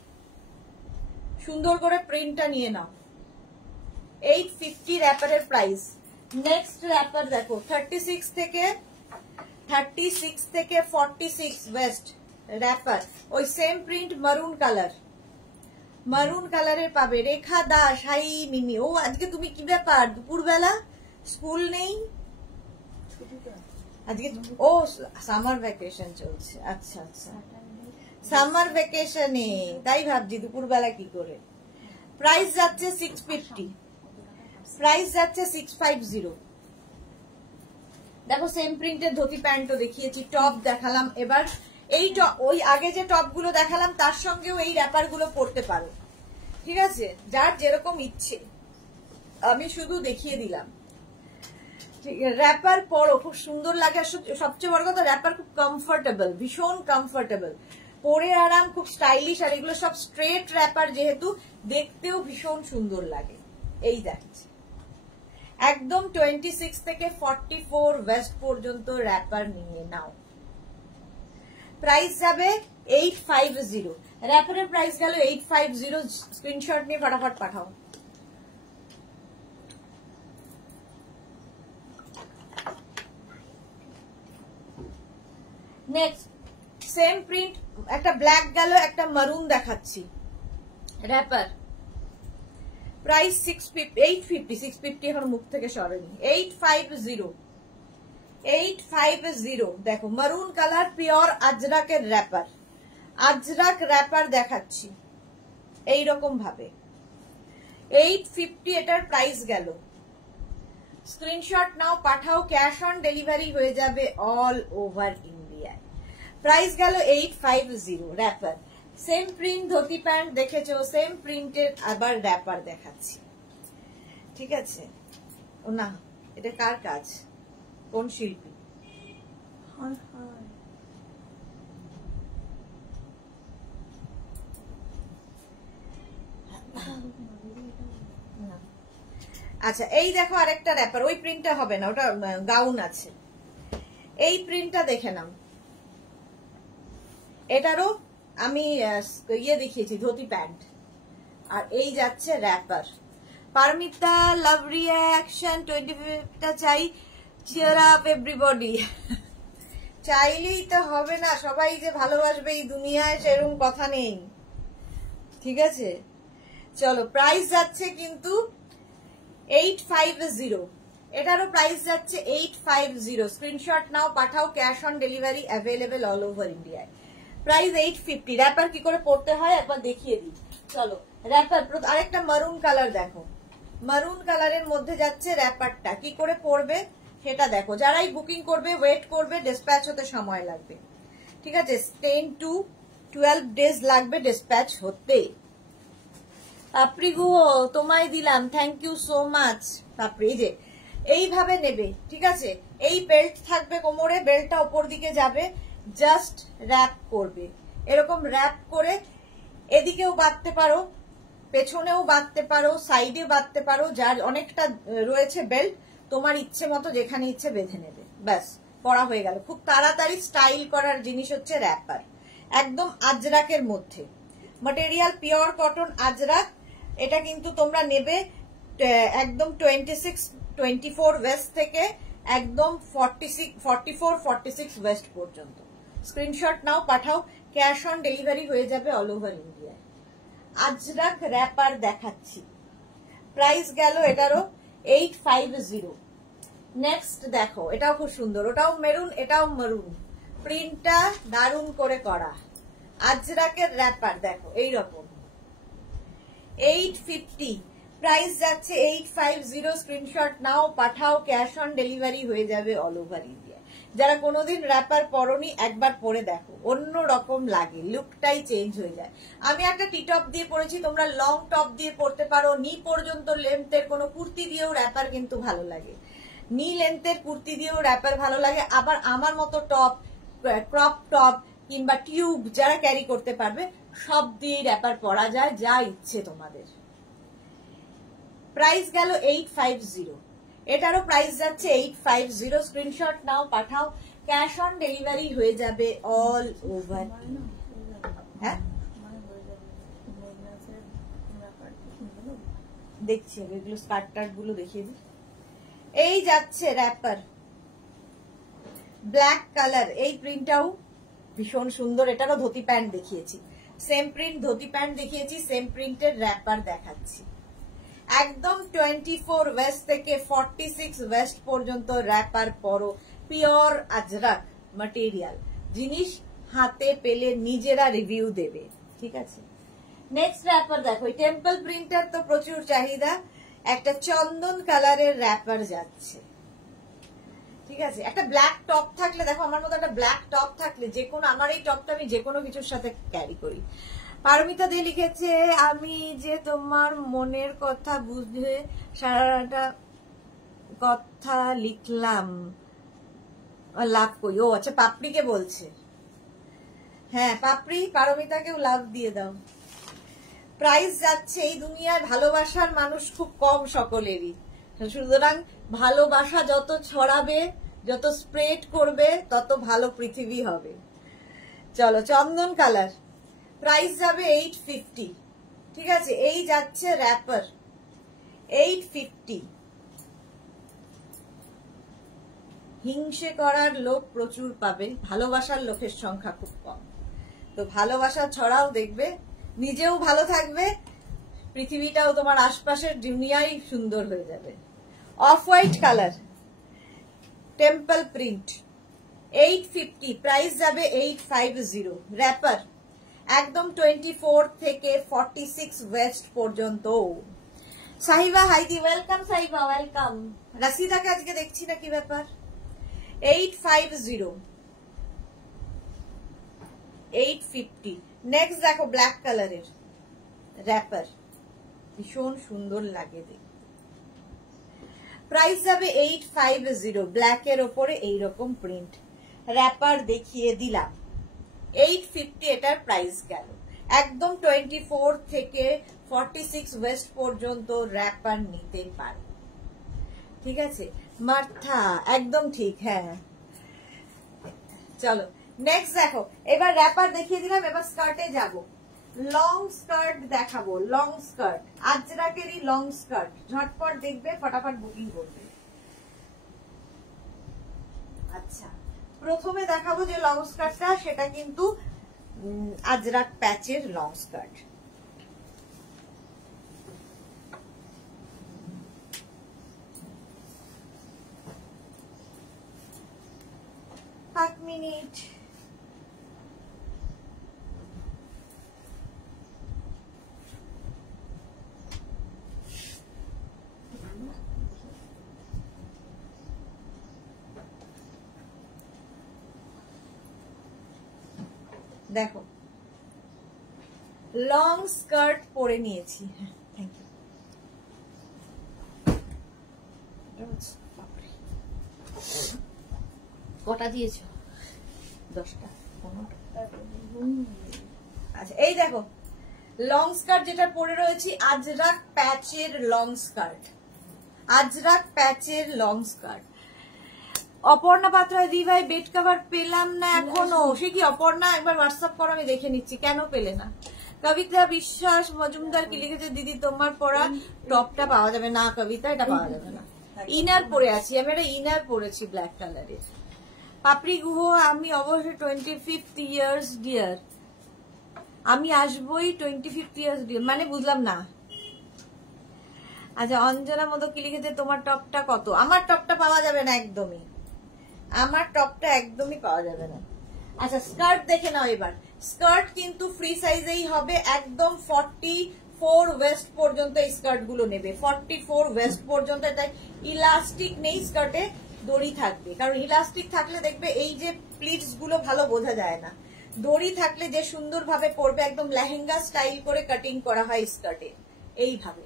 সুন্দর করে প্রিন্টটা নিয়ে নাও, 850 র্যাপারের প্রাইস। নেক্সট র্যাপার দেখো 36 থেকে 46 ওয়েস্ট র্যাপার, ওই সেম প্রিন্ট মারুন কালার, মারুন কালারের পাবে। রেখা দাস হাই মিমি। ও আজকে তুমি কি ব্যাপার, দুপুরবেলা স্কুল নেই আজকে? ও সামার ভ্যাকেশন চলছে, আচ্ছা আচ্ছা সামার ভ্যাকেশনে, তাই ভাবছি দুপুরবেলা কি করে। প্রাইস যাচ্ছে 650, প্রাইস যাচ্ছে 650। দেখো সেম প্রিন্টের ধুতি প্যান্টও দেখিয়েছি, টপ দেখালাম। এবার এই ওই আগে যে টপ গুলো দেখালাম তার সঙ্গেও এই র্যাপার গুলো পরতে পারো, ঠিক আছে? যার যেরকম ইচ্ছে, আমি শুধু দেখিয়ে দিলাম। র্যাপার পরো, খুব সুন্দর লাগে। সবচেয়ে বড় কথা র্যাপার খুব কমফোর্টেবল, ভীষণ কমফোর্টেবল, পরে আরাম, খুব স্টাইলিশ। আর এগুলো সব স্ট্রেট র্যাপার যেহেতু, দেখতেও ভীষণ সুন্দর লাগে। এই দেখছে একদম 26 থেকে 44 ওয়েস্ট পর্যন্ত র্যাপার নিয়ে নাও। প্রাইস যাবে 850, র্যাপারের প্রাইস গেল 850। স্ক্রিনশট নিয়ে ফটাফট পাঠাও। নেক্সট সেম প্রিন্ট, একটা ব্ল্যাক গেল, একটা মারুন দেখাচ্ছি র্যাপার। প্রাইস 850, 650 এখন মুখ থেকে সরেনি, 850, 850। দেখো মারুন কালার, পিওর আজরাকের র্যাপার, আজরাক র্যাপার দেখাচ্ছি এইরকম ভাবে। 850 এটার প্রাইস গেল। স্ক্রিনশট নাও, পাঠাও, ক্যাশ অন ডেলিভারি হয়ে যাবে অল ওভার ইন্ডিয়ায়। প্রাইস গেল 850 wrapper. Same print dhoti pant দেখেছো, সেম প্রিন্টের আবার র্যাপার দেখাচ্ছি, ঠিক আছে? ও না, এটা কার কাজ, কোন শিল্পী? আচ্ছা এই দেখো আরেকটা র্যাপার, ওই প্রিন্টটা হবে না, ওটা গাউন আছে। এই প্রিন্টটা দেখে নাও, এটারও আমি ইয়ে দেখিয়েছি ধুতি প্যান্ট, আর এই যাচ্ছে র্যাপার। পারমিতা লাভ রিঅ্যাকশন 25টা চাই, চিয়ার আপ এভরিবডি। চাইলেই তো হবে না, সবাই যে ভালোবাসবে এই দুনিয়ায় সেরকম কথা নেই, ঠিক আছে? চলো প্রাইস যাচ্ছে কিন্তু 850, এটারও প্রাইস যাচ্ছে 850। স্ক্রিনশট নাও, পাঠাও, cash on delivery available all over ইন্ডিয়ায়। প্রাইস 850। র্যাপার কি করে পড়তে হয় একবার দেখিয়ে দিই। চলো র্যাপার, আরেকটা মারুন কালার দেখো, মারুন কালারের মধ্যে যাচ্ছে র্যাপারটা, কি করে পড়বে সেটা দেখো। যারাই বুকিং করবে ওয়েট করবে, ডিসপ্যাচ হতে সময় লাগবে, ঠিক আছে? 10 to 12 ডেজ লাগবে ডিসপ্যাচ হতে। পাপড়ি গুহ তোমায় দিলাম, থ্যাংক ইউ সো মাচ পাপড়ি। যে এইভাবে নেবে, ঠিক আছে? এই বেল্ট থাকবে কোমরে, বেল্টটা ওপর দিকে যাবে, জাস্ট র্যাপ করবে, এরকম র্যাপ করে এদিকেও বাঁধতে পারো, পেছনেও বাঁধতে পারো, সাইডে বাঁধতে পারো, যার অনেকটা রয়েছে বেল্ট, তোমার ইচ্ছে মতো যেখানে ইচ্ছে বেঁধে নেবে, ব্যাস পরা হয়ে গেল। খুব তাড়াতাড়ি স্টাইল করার জিনিস হচ্ছে র্যাপার, একদম আজরাকের মধ্যে। Material pure cotton Ajrak. এটা কিন্তু তোমরা নেবে একদম 24 ওয়েস্ট থেকে একদম 44-46 ওয়েস্ট পর্যন্ত। স্ক্রিনশট নাও, পাঠাও, ক্যাশ অন ডেলিভারি হয়ে যাবে অল ওভার ইন্ডিয়ায়। আজরাক র্যাপার দেখাচ্ছি, প্রাইস গেল এটারও 850। নেক্সট দেখো, এটাও খুব সুন্দর, ওটাও মেরুন, এটাও মেরুন, প্রিন্টটা দারুন করে করা। আজরাকের র্যাপার দেখো এইরকম, 850, প্রাইস যাচ্ছে 850। স্ক্রিনশট নাও, পাঠাও, ক্যাশ অন ডেলিভারি হয়ে যাবে অল ওভার ইন্ডিয়া। যারা কোনোদিন র্যাপার পরনি একবার পরে দেখো, অন্য রকম লাগে, লুকটাই চেঞ্জ হয়ে যায়। আমি একটা টি টপ দিয়ে পরেছি, তোমরা লং টপ দিয়ে পরতে পারো, নি পর্যন্ত লেন্থের কোনো কুর্তি দিয়েও র্যাপার কিন্তু ভালো লাগে, নি লেন্থের কুর্তি দিয়েও র্যাপার ভালো লাগে। আবার আমার মতো টপ, ক্রপ টপ কিংবা টিউব যারা ক্যারি করতে পারবে সব দিয়ে র্যাপার পরা যায়, যা ইচ্ছে তোমাদের। প্রাইস গেল 850, এটারও প্রাইস যাচ্ছে 850। স্ক্রিনশট নাও, পাঠাও, ক্যাশ অন ডেলিভারি হয়ে যাবে অল ওভার। হ্যাঁ দেখছি এগুলো স্কার্ট টার্ট গুলো দেখিয়ে দিই। এই যাচ্ছে র্যাপার, ব্ল্যাক কালার, এই প্রিন্টটাও ভীষণ সুন্দর। এটারও ধুতি প্যান্ট দেখিয়েছি, সেম প্রিন্ট ধুতি প্যান্ট দেখিয়েছি, সেম প্রিন্টের র্যাপার দেখাচ্ছি। একদম 24 ওয়েস্ট থেকে 46 ওয়েস্ট পর্যন্ত র্যাপার পরো, পিওর আজরাক ম্যাটেরিয়াল। জিনিস হাতে পেলে নিজেরা রিভিউ দেবে, ঠিক আছে? নেক্সট র্যাপার দেখো, এই টেম্পল প্রিন্টার তো প্রচুর চাহিদা, একটা চন্দন কালারের র্যাপার যাচ্ছে, ঠিক আছে? একটা ব্ল্যাক টপ থাকলে, দেখো আমার মতো একটা ব্ল্যাক টপ থাকলে যে কোনো, আমার এই টপটা আমি যে কোনো কিছুর সাথে ক্যারি করি। পারমিতা দে লিখেছে, আমি যে তোমার মনের কথা বুঝে সারাটা কথা লিখলাম, লাভ করি। ও আচ্ছা, পাপড়িকে বলছে। হ্যাঁ পাপড়ি, পারমিতাকেও লাভ দিয়ে দাও। প্রাইস যাচ্ছে, এই দুনিয়ার ভালোবাসার মানুষ খুব কম সকলেরই, সুতরাং ভালোবাসা যত ছড়াবে, যত স্প্রেড করবে, তত ভালো পৃথিবী হবে। চলো চন্দন কালার, প্রাইস যাবে 850, ঠিক আছে? এই যাচ্ছে র্যাপার 850। হিংসে করার লোক প্রচুর পাবে, ভালোবাসার লোকের সংখ্যা খুব কম। তো ভালোবাসা ছড়াও, দেখবে নিজেও ভালো থাকবে, পৃথিবীটাও তোমার আশপাশের দুনিয়াই সুন্দর হয়ে যাবে। Off white colour, temple print, 850, price যাবে 850। র্যাপার একদম 24 থেকে 46 ওয়েস্ট পর্যন্ত। Sahiba Haidi, welcome Sahiba, welcome. রাশিদাকে আজকে দেখছি না, কি ব্যাপার? 850, 850। নেক্সট দেখো ব্ল্যাক কালারের র্যাপার, ভীষণ সুন্দর লাগে দেখতে। প্রাইস যাবে 850, ব্ল্যাকের ওপরে এইরকম প্রিন্ট র্যাপার দেখিয়ে দিলাম। 850 এটার প্রাইস গেল। একদম 24 থেকে 46 ওয়েস্ট পর্যন্ত র্যাপার নিতে পারে, ঠিক আছে? মার্থা একদম ঠিক, হ্যাঁ। চলো নেক্সট দেখো, এবার র্যাপার দেখিয়ে দিলাম, এবার স্কার্টে যাব। লং স্কার্ট দেখাবো, লং স্কার্ট, আজরাকেরই লং স্কার্ট, ঝটপট দেখবে, ফটাফট বুকিং করবে। আচ্ছা, প্রথমে দেখাবো যে লং স্কার্টটা, সেটা কিন্তু আজরাক প্যাচের লং স্কার্ট। এক মিনিট, দেখো লং স্কার্ট পরে নিয়েছি, হ্যাঁ থ্যাংক ইউ। কটা দিয়েছ? 10টা, 15টা। আচ্ছা এই দেখো লং স্কার্ট যেটা পরে রয়েছি, আজরাক প্যাচের লং স্কার্ট, আজরাক প্যাচের লং স্কার্ট। অপর্ণা পাত্র, দি ভাই বেড কভার পেলাম না এখনো। সে কি অপর্ণা, একবার হোয়াটসঅ্যাপ করো, আমি দেখে নিচ্ছি কেন পেলে না। কবিতা বিশ্বাস মজুমদার কি লিখেছে, দিদি তোমার পরা টপটা পাওয়া যাবে না? কবিতা এটা পাওয়া যাবে না, ইনার পরে আছি আমি, একটা ইনার পরেছি ব্ল্যাক কালারের। পাপড়ি গুহ, আমি অবশ্যই 25th ইয়ার্স ডিয়ার, আমি আসবোই 25th ইয়ার্স ডিয়ার, মানে বুঝলাম না। আচ্ছা অঞ্জনা মতো কি লিখেছে, তোমার টপটা কত? আমার টপটা পাওয়া যাবে না একদমই, আমার টপটা একদমই পাওয়া যাবে না। আচ্ছা স্কার্ট দেখে নাও এবার। স্কার্ট কিন্তু ফ্রি সাইজেই হবে, একদম 44 ওয়েস্ট পর্যন্ত এই স্কার্ট গুলো নেবে, 44 ওয়েস্ট পর্যন্ত। তাই ইলাস্টিক নেই স্কার্টে, দড়ি থাকবে, কারণ ইলাস্টিক থাকলে দেখবে এই যে প্লিটস গুলো ভালো বোঝা যায় না। দড়ি থাকলে যে সুন্দরভাবে পরবে, একদম লেহেঙ্গা স্টাইল করে কাটিং করা হয় স্কার্টে, এইভাবে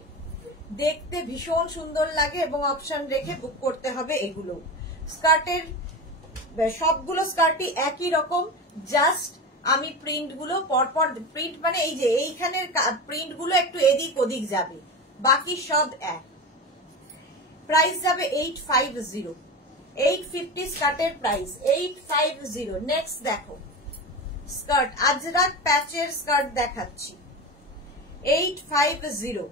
দেখতে ভীষণ সুন্দর লাগে। এবং অপশন রেখে বুক করতে হবে এগুলো। স্কার্টের সবগুলো স্কার্টই একই রকম, জাস্ট আমি প্রিন্ট গুলো পরপর, প্রিন্ট মানে এই যে এইখানের প্রিন্ট গুলো একটু এদিক ওদিক যাবে, বাকি সব এক। প্রাইস যাবে 850, 850 স্কার্টের প্রাইস 850। নেক্সট দেখো স্কার্ট, আজরাক প্যাচের স্কার্ট দেখাচ্ছি, 850।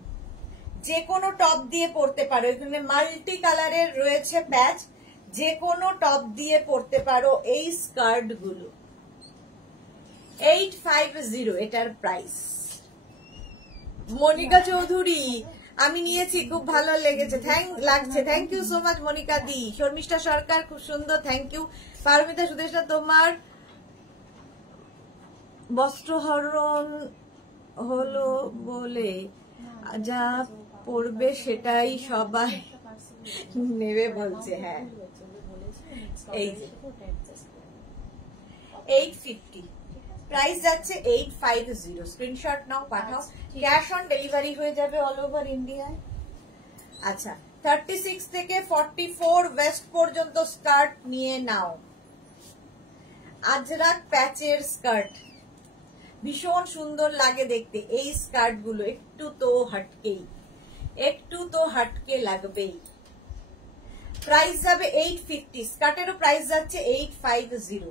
যে কোনো টপ দিয়ে পরতে পারো, এখানে মাল্টি কালারের রয়েছে প্যাচ, যে কোনো টপ দিয়ে পরতে পারো এই স্কার্ট গুলো। 850 এটার প্রাইস। মনিকা চৌধুরী, আমি নিয়েছি, খুব ভালো লেগেছে, লাগছে, thank you so much Monika di. Sharmistha Sarkar, খুব সুন্দর, থ্যাংক ইউ। পারমিতা সুদেশা, তোমার বস্ত্রহরণ হলো বলে যা পড়বে সেটাই সবাই নেবে বলছে, হ্যাঁ। এই যে 850, প্রাইস যাচ্ছে 850। স্ক্রিনশট নাও, পাঠাও, ক্যাশ অন ডেলিভারি হয়ে যাবে অল ওভার ইন্ডিয়ায়। আচ্ছা 36 থেকে 44 ওয়েস্ট পর্যন্ত স্কার্ট নিয়ে নাও। আজরাক প্যাচের স্কার্ট ভীষণ সুন্দর লাগে দেখতে। এই স্কার্ট গুলো একটু তো হাটকে লাগবেই। প্রাইস যাবে 850, স্কার্টেরও প্রাইস যাচ্ছে 850,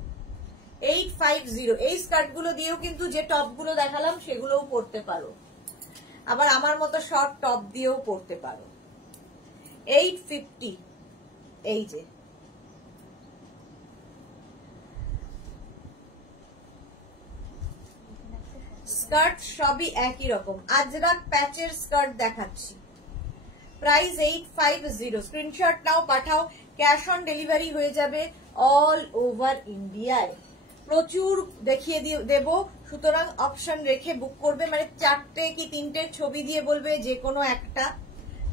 850। এই স্কার্ট গুলো দিয়েও কিন্তু যে টপ গুলো দেখালাম সেগুলোও পরতে পারো, আবার আমার মতো শর্ট টপ দিয়েও পরতে পারো। 850, এই যে স্কার্ট সবই একই রকম। আজরাক প্যাচের স্কার্ট দেখাচ্ছি, প্রাইস 850। স্ক্রিনশট নাও, পাঠাও, ক্যাশ অন ডেলিভারি হয়ে যাবে অল ওভার ইন্ডিয়ায়। প্রচুর দেখিয়ে দেব, সুতরাং অপশন রেখে বুক করবে, মানে 4টে কি 3টে ছবি দিয়ে বলবে যে কোনো একটা,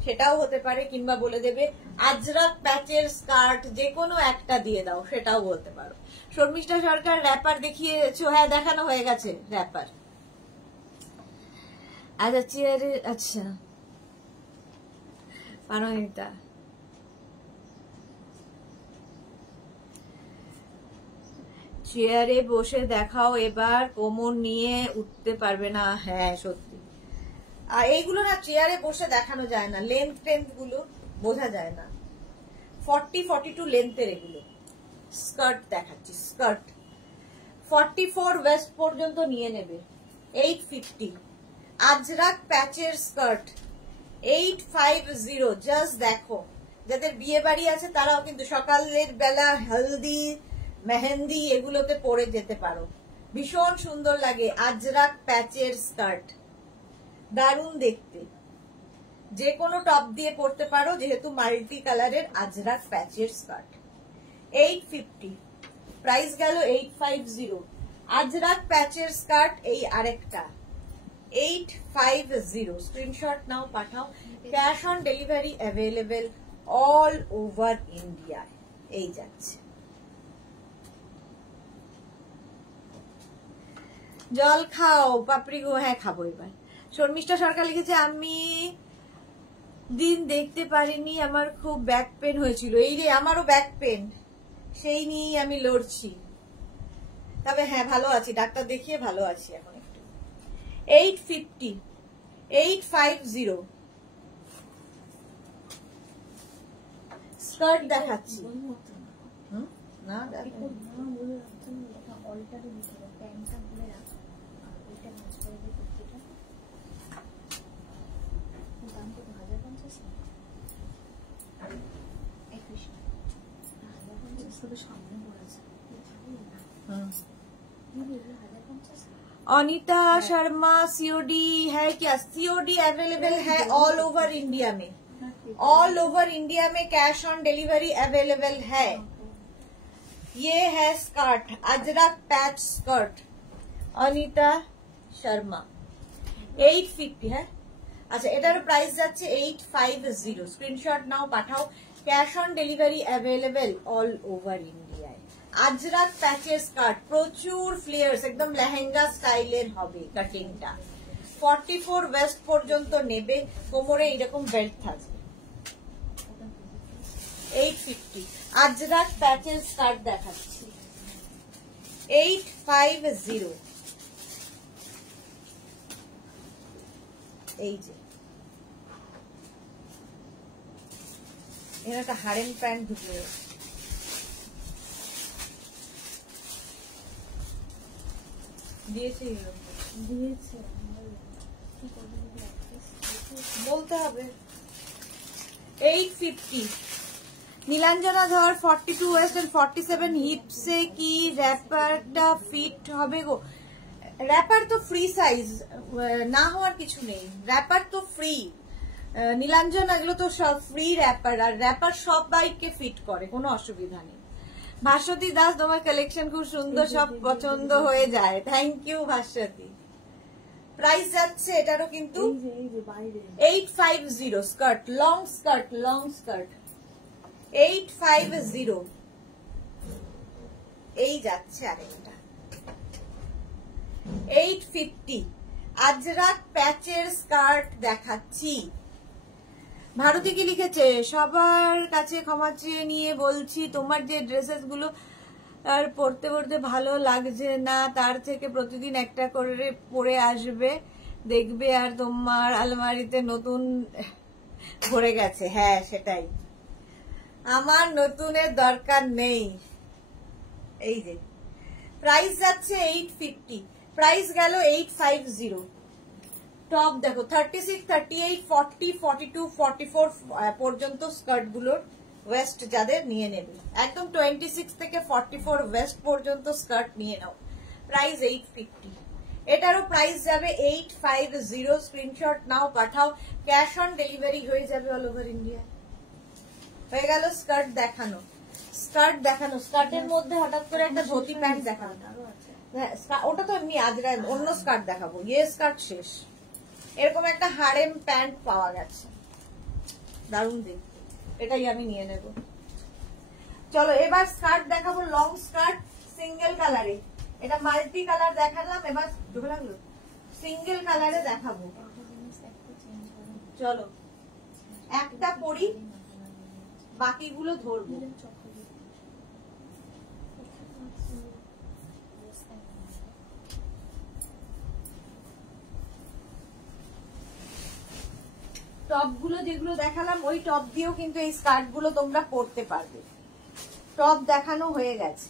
সেটাও হতে পারে, কিংবা বলে দেবে আজরাক প্যাচের স্কার্ট যে কোনো একটা দিয়ে দাও, সেটাও বলতে পারো। শর্মিষ্ঠা সরকার র্যাপার দেখিয়েছো? হ্যাঁ, দেখানো হয়ে গেছে র্যাপার। আচ্ছা, চেয়ারে, আচ্ছা পারমিতা, চেয়ারে বসে দেখাও এবার, কোমর নিয়ে উঠতে পারবে না। হ্যাঁ সত্যি, আর এইগুলো না চেয়ারে বসে দেখানো যায় না, লেন্থ টেন্থ গুলো বোঝা যায় না। 40-42 লেন্থের এগুলো স্কার্ট দেখাচ্ছি। স্কার্ট 44 ওয়েস্ট পর্যন্ত নিয়ে নেবে, 850। আজরাক প্যাচের স্কার্ট 850। জাস্ট দেখো, যাদের বিয়ে বাড়ি আছে তারাও কিন্তু সকালের বেলা হলদি মেহেন্দি এগুলোতে পরে যেতে পারো, ভীষণ সুন্দর লাগে। আজরাক প্যাচের স্কার্ট দারুণ দেখতে, যে কোনো টপ দিয়ে পরতে পারো, যেহেতু মাল্টি কালারের আজরাক প্যাচের স্কার্ট। 850, প্রাইস গেল 850। আজরাক প্যাচের স্কার্ট এই আরেকটা 850। স্ক্রিনশট নাও, পাঠাও, cash on delivery available all over India. এই যাচ্ছে। জল খাও পাপড়ি গো। হ্যাঁ খাবো এবার। শর্মিষ্ঠা সরকার লিখেছে, আমি দিন দেখতে পারিনি, আমার খুব ব্যাক পেন হয়েছিল। এই রে, আমারও ব্যাক পেন, সেই নিয়েই আমি লড়ছি। তবে হ্যাঁ ভালো আছি, ডাক্তার দেখিয়ে ভালো আছি এখন একটু। 850, 850 স্কার্ট দেখাচ্ছি। না अनीता शर्मा, सीओडी है क्या? सीओडी अवेलेबल है ऑल ओवर इंडिया में, ऑल ओवर इंडिया में कैश ऑन डिलीवरी अवेलेबल है। ये है skirt, Ajrak patch skirt, Anita Sharma 850 है। अच्छा, এটার প্রাইস যাচ্ছে 850। স্ক্রিনশট নাও, পাঠাও, cash on delivery available all over ইন্ডিয়ায়। আজরাক প্যাচের স্কার্ট, প্রচুর ফ্লেয়ার্স, একদম লেহেঙ্গা স্টাইলের হবে কাটিংটা। 44 ওয়েস্ট পর্যন্ত নেবে, কোমরে এইরকম বেল্ট থাকবে। 850 আজরাক প্যাচের স্কার্ট দেখাচ্ছি, 850। এই যে এর একটা হারেম প্যান্ট ঢুকে দিয়েছে, বলতে হবে। 850 নীলাঞ্জনা ধর, 42 ওয়েস্ট এন্ড 47 হিপসে কি র্যাপারটা ফিট হবে গো? র্যাপার তো ফ্রি সাইজ, না হওয়ার কিছু নেই, র্যাপার তো ফ্রি। নীলাঞ্জন, এগুলো তো সব ফ্রি র্যাপার, আর র্যাপার সব বাইককে ফিট করে, কোনো অসুবিধা নেই। ভাস্বতী দাস, তোমার কালেকশন খুব সুন্দর, সব পছন্দ হয়ে যায়, থ্যাংক ইউ ভাস্বতী। প্রাইস যাচ্ছে এটারও কিন্তু 850। Skirt, long skirt, long skirt 850। এই যাচ্ছে আরেকটা 850 আজরাক প্যাচের স্কার্ট দেখাচ্ছি। ভারতী কি লিখেছে, সবার কাছে ক্ষমা চেয়ে নিয়ে বলছি, তোমার যে ড্রেসেস গুলো আর পরতে পরতে ভালো লাগছে না, তার থেকে প্রতিদিন একটা করে পরে আসবে, দেখবে আর তোমার আলমারিতে নতুন ভরে গেছে। হ্যাঁ সেটাই, আমার নতুনের দরকার নেই। এই যে প্রাইস যাচ্ছে 850, প্রাইস গেল 850। টপ দেখো 36, 38, 40, 42, 44 পর্যন্ত স্কার্ট গুলোর ওয়েস্ট যাদের নিয়ে নেবে, একদম 26 থেকে 44 ওয়েস্ট পর্যন্ত স্কার্ট নিয়ে নাও। প্রাইস 850, এটারও প্রাইস যাবে 850। স্ক্রিনশট নাও, পাঠাও, ক্যাশ অন ডেলিভারি হয়ে যাবে অল ওভার ইন্ডিয়া। হয়ে গেল স্কার্ট দেখানো। স্কার্টের মধ্যে হঠাৎ করে একটা ধুতি প্যান্ট দেখানো। ওটা তো এমনি আজরা, অন্য স্কার্ট দেখাবো। স্কার্ট শেষ। এরকম একটা হারেম প্যান্ট পাওয়া গেছে, দারুণ দেখতে, এটাই আমি নিয়ে নেব। চলো এবার স্কার্ট দেখাবো, লং স্কার্ট সিঙ্গেল কালারে। এটা মাল্টি কালার দেখালাম, এবার ঢুকে লাগলো সিঙ্গেল কালারে দেখাবো। চলো একটা পরি, বাকিগুলো ধরবো। টপ গুলো যেগুলো দেখালাম ওই টপ দিয়েও কিন্তু এই স্কার্ট গুলো তোমরা পরতে পারবে। টপ দেখানো হয়ে গেছে।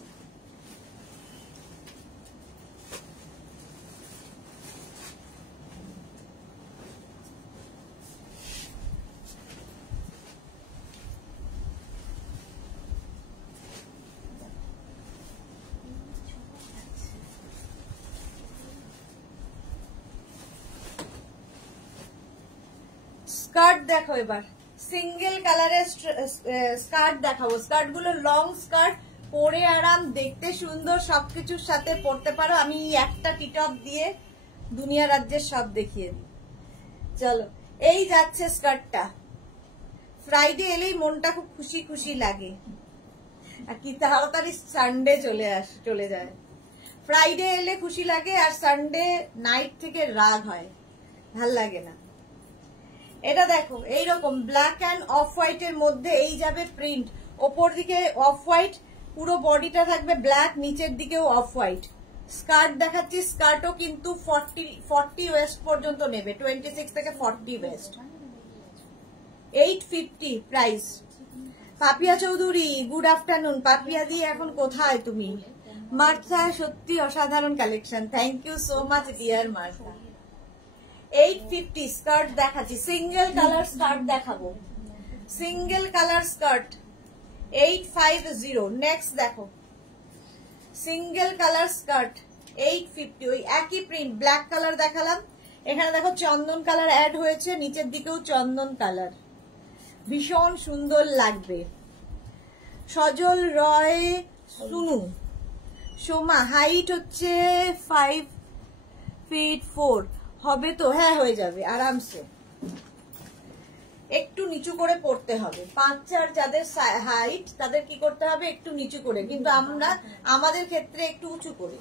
স্কার্ট দেখো, এবার সিঙ্গেল কালারের স্কার্ট দেখাবো। স্কার্ট গুলো লং স্কার্ট, পরে আরাম, দেখতে সুন্দর, সবকিছুর সাথে পরতে পারো। আমি একটা টিটপ দিয়ে দুনিয়া রাজ্যের সব দেখিয়ে দিই। চলো এই যাচ্ছে স্কার্টটা। ফ্রাইডে এলেই মনটা খুব খুশি খুশি লাগে, আর কি তাড়াতাড়ি সানডে চলে যায়। ফ্রাইডে এলে খুশি লাগে, আর সানডে নাইট থেকে রাগ হয়, ভাল লাগে না। এটা দেখো এইরকম ব্ল্যাক অ্যান্ড অফ হোয়াইট এর মধ্যে এই যাবে প্রিন্ট। ওপর দিকে অফ হোয়াইট, পুরো বডিটা থাকবে ব্ল্যাক, নিচের দিকেও অফ হোয়াইট। স্কার্ট দেখাচ্ছি, স্কার্টও কিন্তু 40 ওয়েস্ট পর্যন্ত নেবে, 26 থেকে 40 waist. 850 price. Papiya Chowdhury good afternoon. Papiya di এখন কোথায় তুমি? মার্থা সত্যি অসাধারণ collection, thank you so much dear Martha. 850 skirt দেখাচ্ছি, সিঙ্গেল কালার স্কার্ট দেখাবো। Single colour skirt 850। নেক্সট দেখো সিঙ্গেল কালার স্কার্ট 850, ওই একই প্রিন্ট, ব্ল্যাক কালার দেখালাম, এখানে দেখো চন্দন কালার অ্যাড হয়েছে, নিচের দিকেও চন্দন কালার, ভীষণ সুন্দর লাগবে। সজল রয় সুনু সোমা, হাইট হচ্ছে 5 feet 4 হবে তো? হ্যাঁ হয়ে যাবে আরামসে। একটু নিচু করে পড়তে হবে, 5-4 যাদের হাইট তাদের কি করতে হবে, একটু নিচু করে, কিন্তু আমরা আমাদের ক্ষেত্রে একটু উঁচু করে।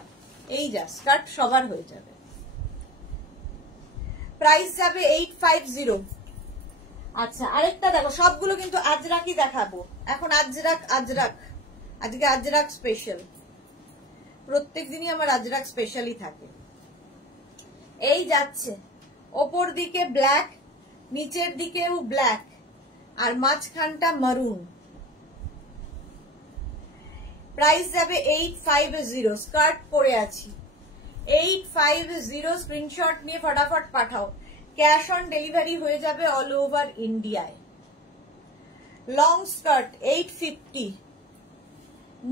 এই যা স্কার্ট সবার হয়ে যাবে। প্রাইস যাবে 850। আচ্ছা আরেকটা দেখো, সবগুলো কিন্তু আজরাকই দেখাবো এখন। আজরাক আজকে আজরাক স্পেশাল, প্রত্যেক দিনই আমার আজরাক স্পেশালই থাকে। এই যাচ্ছে ওপর দিকে ব্ল্যাক, নিচের দিকেও ব্ল্যাক, আর মাঝখানটা মারুন। প্রাইস যাবে 850। স্কার্ট পরে আছি 850। স্ক্রিনশট নিয়ে ফটাফট পাঠাও, ক্যাশ অন ডেলিভারি হয়ে যাবে অল ওভার ইন্ডিয়ায়। Long skirt 850।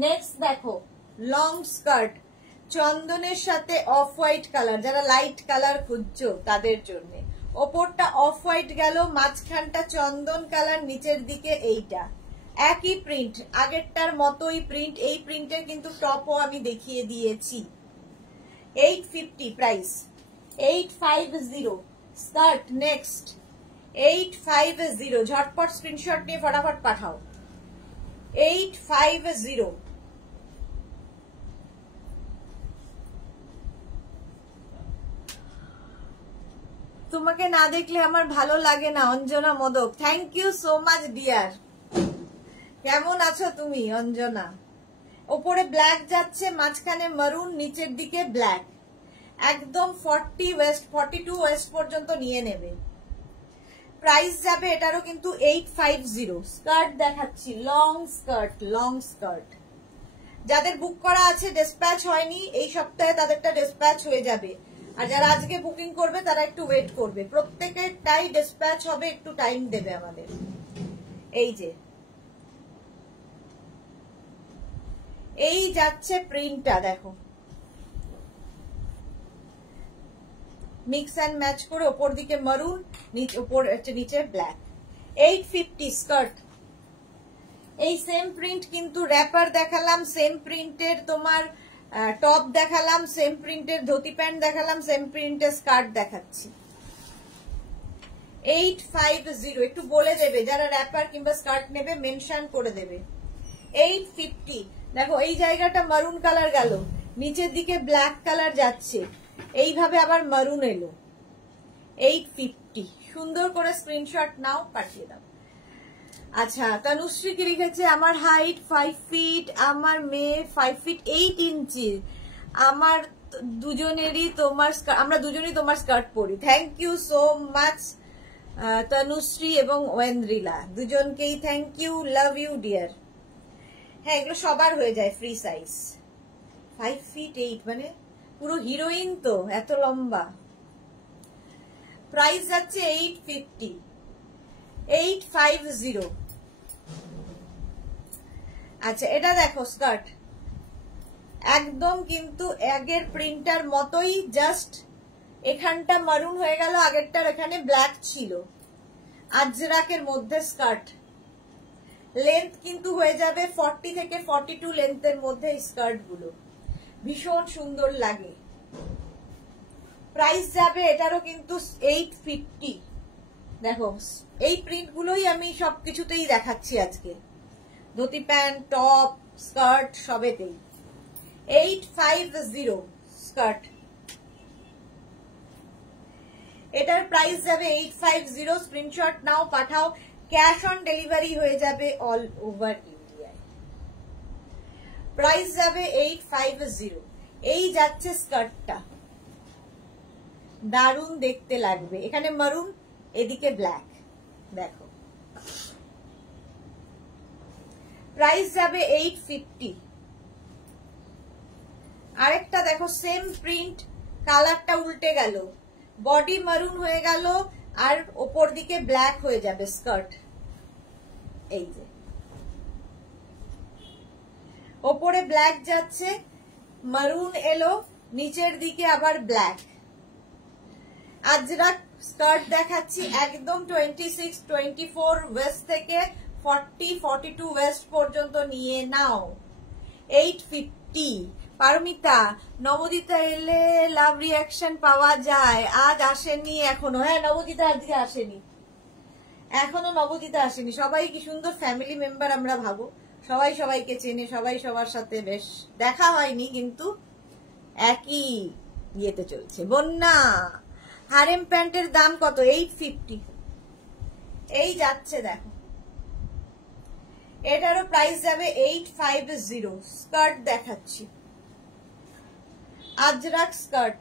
নেক্সট দেখো লং স্কার্ট চন্দনের সাথে অফ হোয়াইট কালার, যারা লাইট কালার খুঁজছো তাদের জন্য। ওপরটা অফ হোয়াইট গেল, মাঝখানটা চন্দন কালার, নিচের দিকে এইটা একই প্রিন্ট, আগেরটার মতোই প্রিন্ট। এই প্রিন্টের কিন্তু টপও আমি দেখিয়ে দিয়েছি। 850 প্রাইস। 850 স্কার্ট। নেক্সট 850, ঝটপট স্ক্রিনশট নিয়ে ফটাফট পাঠাও। 850। তোমাকে না দেখলে আমার ভালো লাগে না, Anjana Modak. Thank you so much dear. কেমন আছো তুমি অঞ্জনা? ওপরে ব্ল্যাক যাচ্ছে, মাঝখানে মারুন, নিচের দিকে ব্ল্যাক, একদম 40 ওয়েস্ট 42 ওয়েস্ট পর্যন্ত নিয়ে নেবে। প্রাইস যাবে এটারও কিন্তু 850। স্কার্ট দেখাচ্ছি, লং স্কার্ট। লং স্কার্ট যাদের বুক করা আছে, ডিসপ্যাচ হয়নি এই সপ্তাহে, তাদেরটা ডিসপ্যাচ হয়ে যাবে। আর যারা আজকে বুকিং করবে তারা একটু ওয়েট করবে, প্রত্যেকেরটাই ডিসপ্যাচ হবে, একটু টাইম দেবে আমাদের। এই যে এই যাচ্ছে প্রিন্টটা দেখো, মিক্স অ্যান্ড ম্যাচ করে ওপর দিকে মারুন, উপর নিচে ব্ল্যাক। 850 স্কার্ট। এই সেম প্রিন্ট কিন্তু র্যাপার দেখালাম, সেম প্রিন্টের তোমার টপ দেখালাম, সেম প্রিন্টের ধুতি প্যান্ট দেখালাম, সেম প্রিন্টের স্কার্ট দেখাচ্ছি। 850 একটু বলে দেবে, যারা র্যাপার কিংবা স্কার্ট নেবে মেনশন করে দেবে। 850 দেখো এই জায়গাটা মারুন কালার গেল, নিচের দিকে ব্ল্যাক কালার যাচ্ছে, এইভাবে আবার মারুন এলো। 850 সুন্দর করে স্ক্রিনশট নাও, পাঠিয়ে দাও। আচ্ছা, তনুশ্রী কি লিখেছে, আমার হাইট 5 ফিট, আমার মেয়ে 5 ফিট 8 ইঞ্চি, আমার দুজনেরই তোমার, আমরা দুজনেই তোমার স্কার্ট পরি। Thank you so much Tanushree এবং ওয়েন্দ্রিলা, দুজনকেই thank you, love you dear. হ্যাঁ, এগুলো সবার হয়ে যায় ফ্রি সাইজ। 5 ফিট 8 মানে পুরো হিরোইন তো, এত লম্বা। প্রাইস যাচ্ছে 850। 850। আচ্ছা, এটা দেখো স্কার্ট একদম কিন্তু আগের প্রিন্টার মতোই, জাস্ট এখানটা মারুন হয়ে গেল, আগেরটার এখানে ব্ল্যাক ছিল। আজরাকের মধ্যে স্কার্ট, লেন্থ কিন্তু হয়ে যাবে 40 থেকে 42 লেন্থের মধ্যে স্কার্ট গুলো, ভীষণ সুন্দর লাগে। প্রাইস যাবে এটারও কিন্তু 850। দেখো এই প্রিন্ট গুলোই আমি সবকিছুতেই দেখাচ্ছি আজকে, ধুতি প্যান্ট, টপ, স্কার্ট সবেতেই। 850 স্কার্ট, এটার প্রাইস যাবে 850। স্ক্রিনশট নাও, পাঠাও। ক্যাশ অন ডেলিভারি হয়ে যাবে অল ওভার ইন্ডিয়ায়। প্রাইস যাবে 850। এই যাচ্ছে স্কার্টটা, দারুণ দেখতে লাগবে। এখানে মারুন, এদিকে ব্ল্যাক, দেখো। প্রাইস যাবে 850। আরেকটা দেখো সেম প্রিন্ট, কালারটা উল্টে গেল, বডি মারুন হয়ে গেল আর ওপর দিকে ব্ল্যাক হয়ে যাবে স্কার্ট। এই যে ওপরে ব্ল্যাক যাচ্ছে, মারুন এলো, নিচের দিকে আবার ব্ল্যাক। আজরাক স্কার্ট দেখাচ্ছি, একদম 26, 24 ওয়েস্ট থেকে 40, 42 ওয়েস্ট পর্যন্ত নিয়ে নাও। 850। পারমিতা, নবদিতা এলে লাভ রিয়াকশন পাওয়া যায়, আজ আসেনি এখনো। হ্যাঁ, নবদিতা আজকে আসেনি, এখনো নবদিতা আসেনি। সবাই কি সুন্দর ফ্যামিলি মেম্বার আমরা ভাবো, সবাই সবাইকে চেনে, সবাই সবার সাথে বেশ দেখা হয়নি, কিন্তু একই ইয়েতে চলছে। বন্যা, হারেম প্যান্টের দাম কত? 850। এই যাচ্ছে দেখো, এটারও প্রাইস যাবে 850। স্কার্ট দেখাচ্ছি, আজরাক স্কার্ট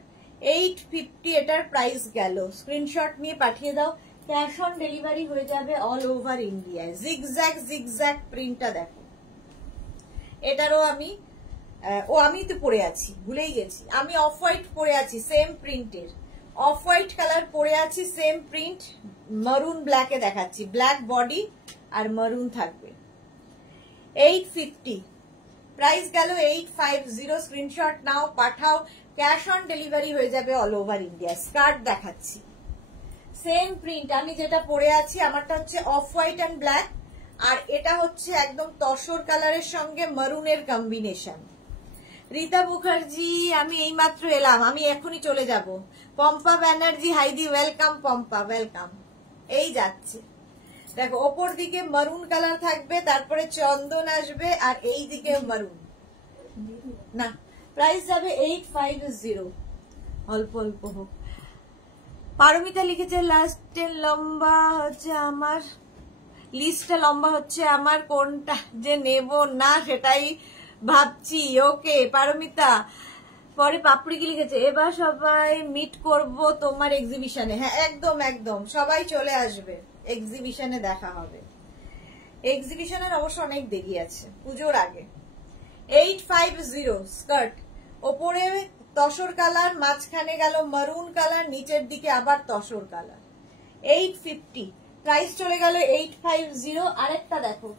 850, এটার প্রাইস গেল। স্ক্রিনশট নিয়ে পাঠিয়ে দাও, ক্যাশ অন ডেলিভারি হয়ে যাবে অল ওভার ইন্ডিয়ায়। জিগজ্যাগ জিগজ্যাগ প্রিন্টটা দেখো, এটারও আমি আমি তো পরে আছি, ভুলেই গেছি, আমি অফ হোয়াইট পরে আছি, সেম প্রিন্টের অফ হোয়াইট কালার পরে আছি, সেম প্রিন্ট মারুন ব্ল্যাকে দেখাচ্ছি, ব্ল্যাক বডি আর মারুন থাকবে। 850 প্রাইস গেল 850। স্ক্রিনশট নাও, পাঠাও, ক্যাশ অন ডেলিভারি হয়ে যাবে অল ওভার ইন্ডিয়া। স্কার্ট দেখাচ্ছি, সেম প্রিন্ট, আমি যেটা পরে আছি আমারটা হচ্ছে অফ হোয়াইট অ্যান্ড ব্ল্যাক, আর এটা হচ্ছে একদম তসর কালারের সঙ্গে মারুনের কম্বিনেশন। রীতা মুখার্জি, আমি এইমাত্র এলাম, আমি এখনই চলে যাব। পম্পা ব্যানার্জি, হাইদি ওয়েলকাম। পম্পা ওয়েলকাম। এই যাচ্ছে দেখো, ওপর দিকে মারুন কালার থাকবে, তারপরে চন্দন আসবে, আর এই দিকে মারুন না। প্রাইস যাবে 850, অল্প অল্প হোক। পারমিতা লিখেছে লাস্টের লম্বা হচ্ছে আমার, লিস্টটা লম্বা হচ্ছে আমার, কোনটা যে নেব না সেটাই ভাবছি। ওকে পারমিতা। পরে পাপড়ি কি লিখেছে, এবার সবাই মিট করব তোমার এক্সিবিশনে। হ্যাঁ, একদম একদম, সবাই চলে আসবে, এক্সিবিশনে দেখা হবে। এক্সিবিশনের অবশ্য অনেক দেরি আছে, পুজোর আগে। 850 স্কার্ট, ওপরে তসর কালার, মাঝখানে গেল মারুন কালার, নিচের দিকে আবার তসর কালার। 850 প্রাইস চলে গেল 850। আরেকটা দেখো,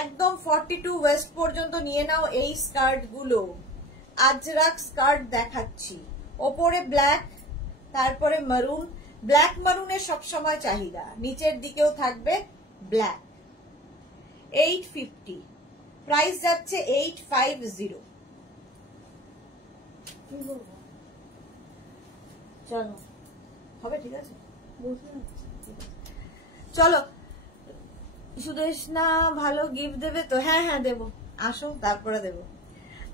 একদম 42 ওয়েস্ট পর্যন্ত নিয়ে নাও এই স্কার্ট গুলো। আজরাক স্কার্ট দেখাচ্ছি, ওপরে ব্ল্যাক, তারপরে মারুন, ব্ল্যাক মারুনের সবসময় চাহিদা, নিচের দিকেও থাকবে ব্ল্যাক। 850, প্রাইস যাচ্ছে 850। কি বলবো? চলো হবে, ঠিক আছে, বুঝতে পারছি। চলো। সুদেশ না ভালো গিফট দেবে তো? হ্যাঁ হ্যাঁ দেবো, আসো তারপরে দেবো।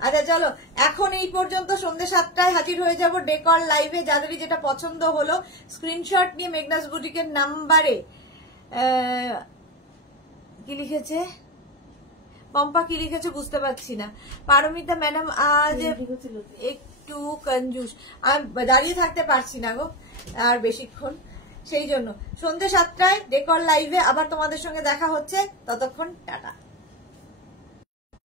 আচ্ছা চলো, এখন এই পর্যন্ত। সন্ধ্যে 7টায় হাজির হয়ে যাব ডেকর লাইভে। যাদেরই যেটা পছন্দ হলো স্ক্রিনশট নিয়ে মেঘনাস বুটিকের নাম্বারে কি লিখেছে পম্পা, কি লিখেছে বুঝতে পারছি না। পারমিতা ম্যাডাম আজ একটু কঞ্জুস, আমি দাঁড়িয়ে থাকতে পারছি না গো আর বেশিক্ষণ, সেই জন্য সন্ধ্যে 7টায় ডেকর লাইভে আবার তোমাদের সঙ্গে দেখা হচ্ছে। ততক্ষণ টাটা।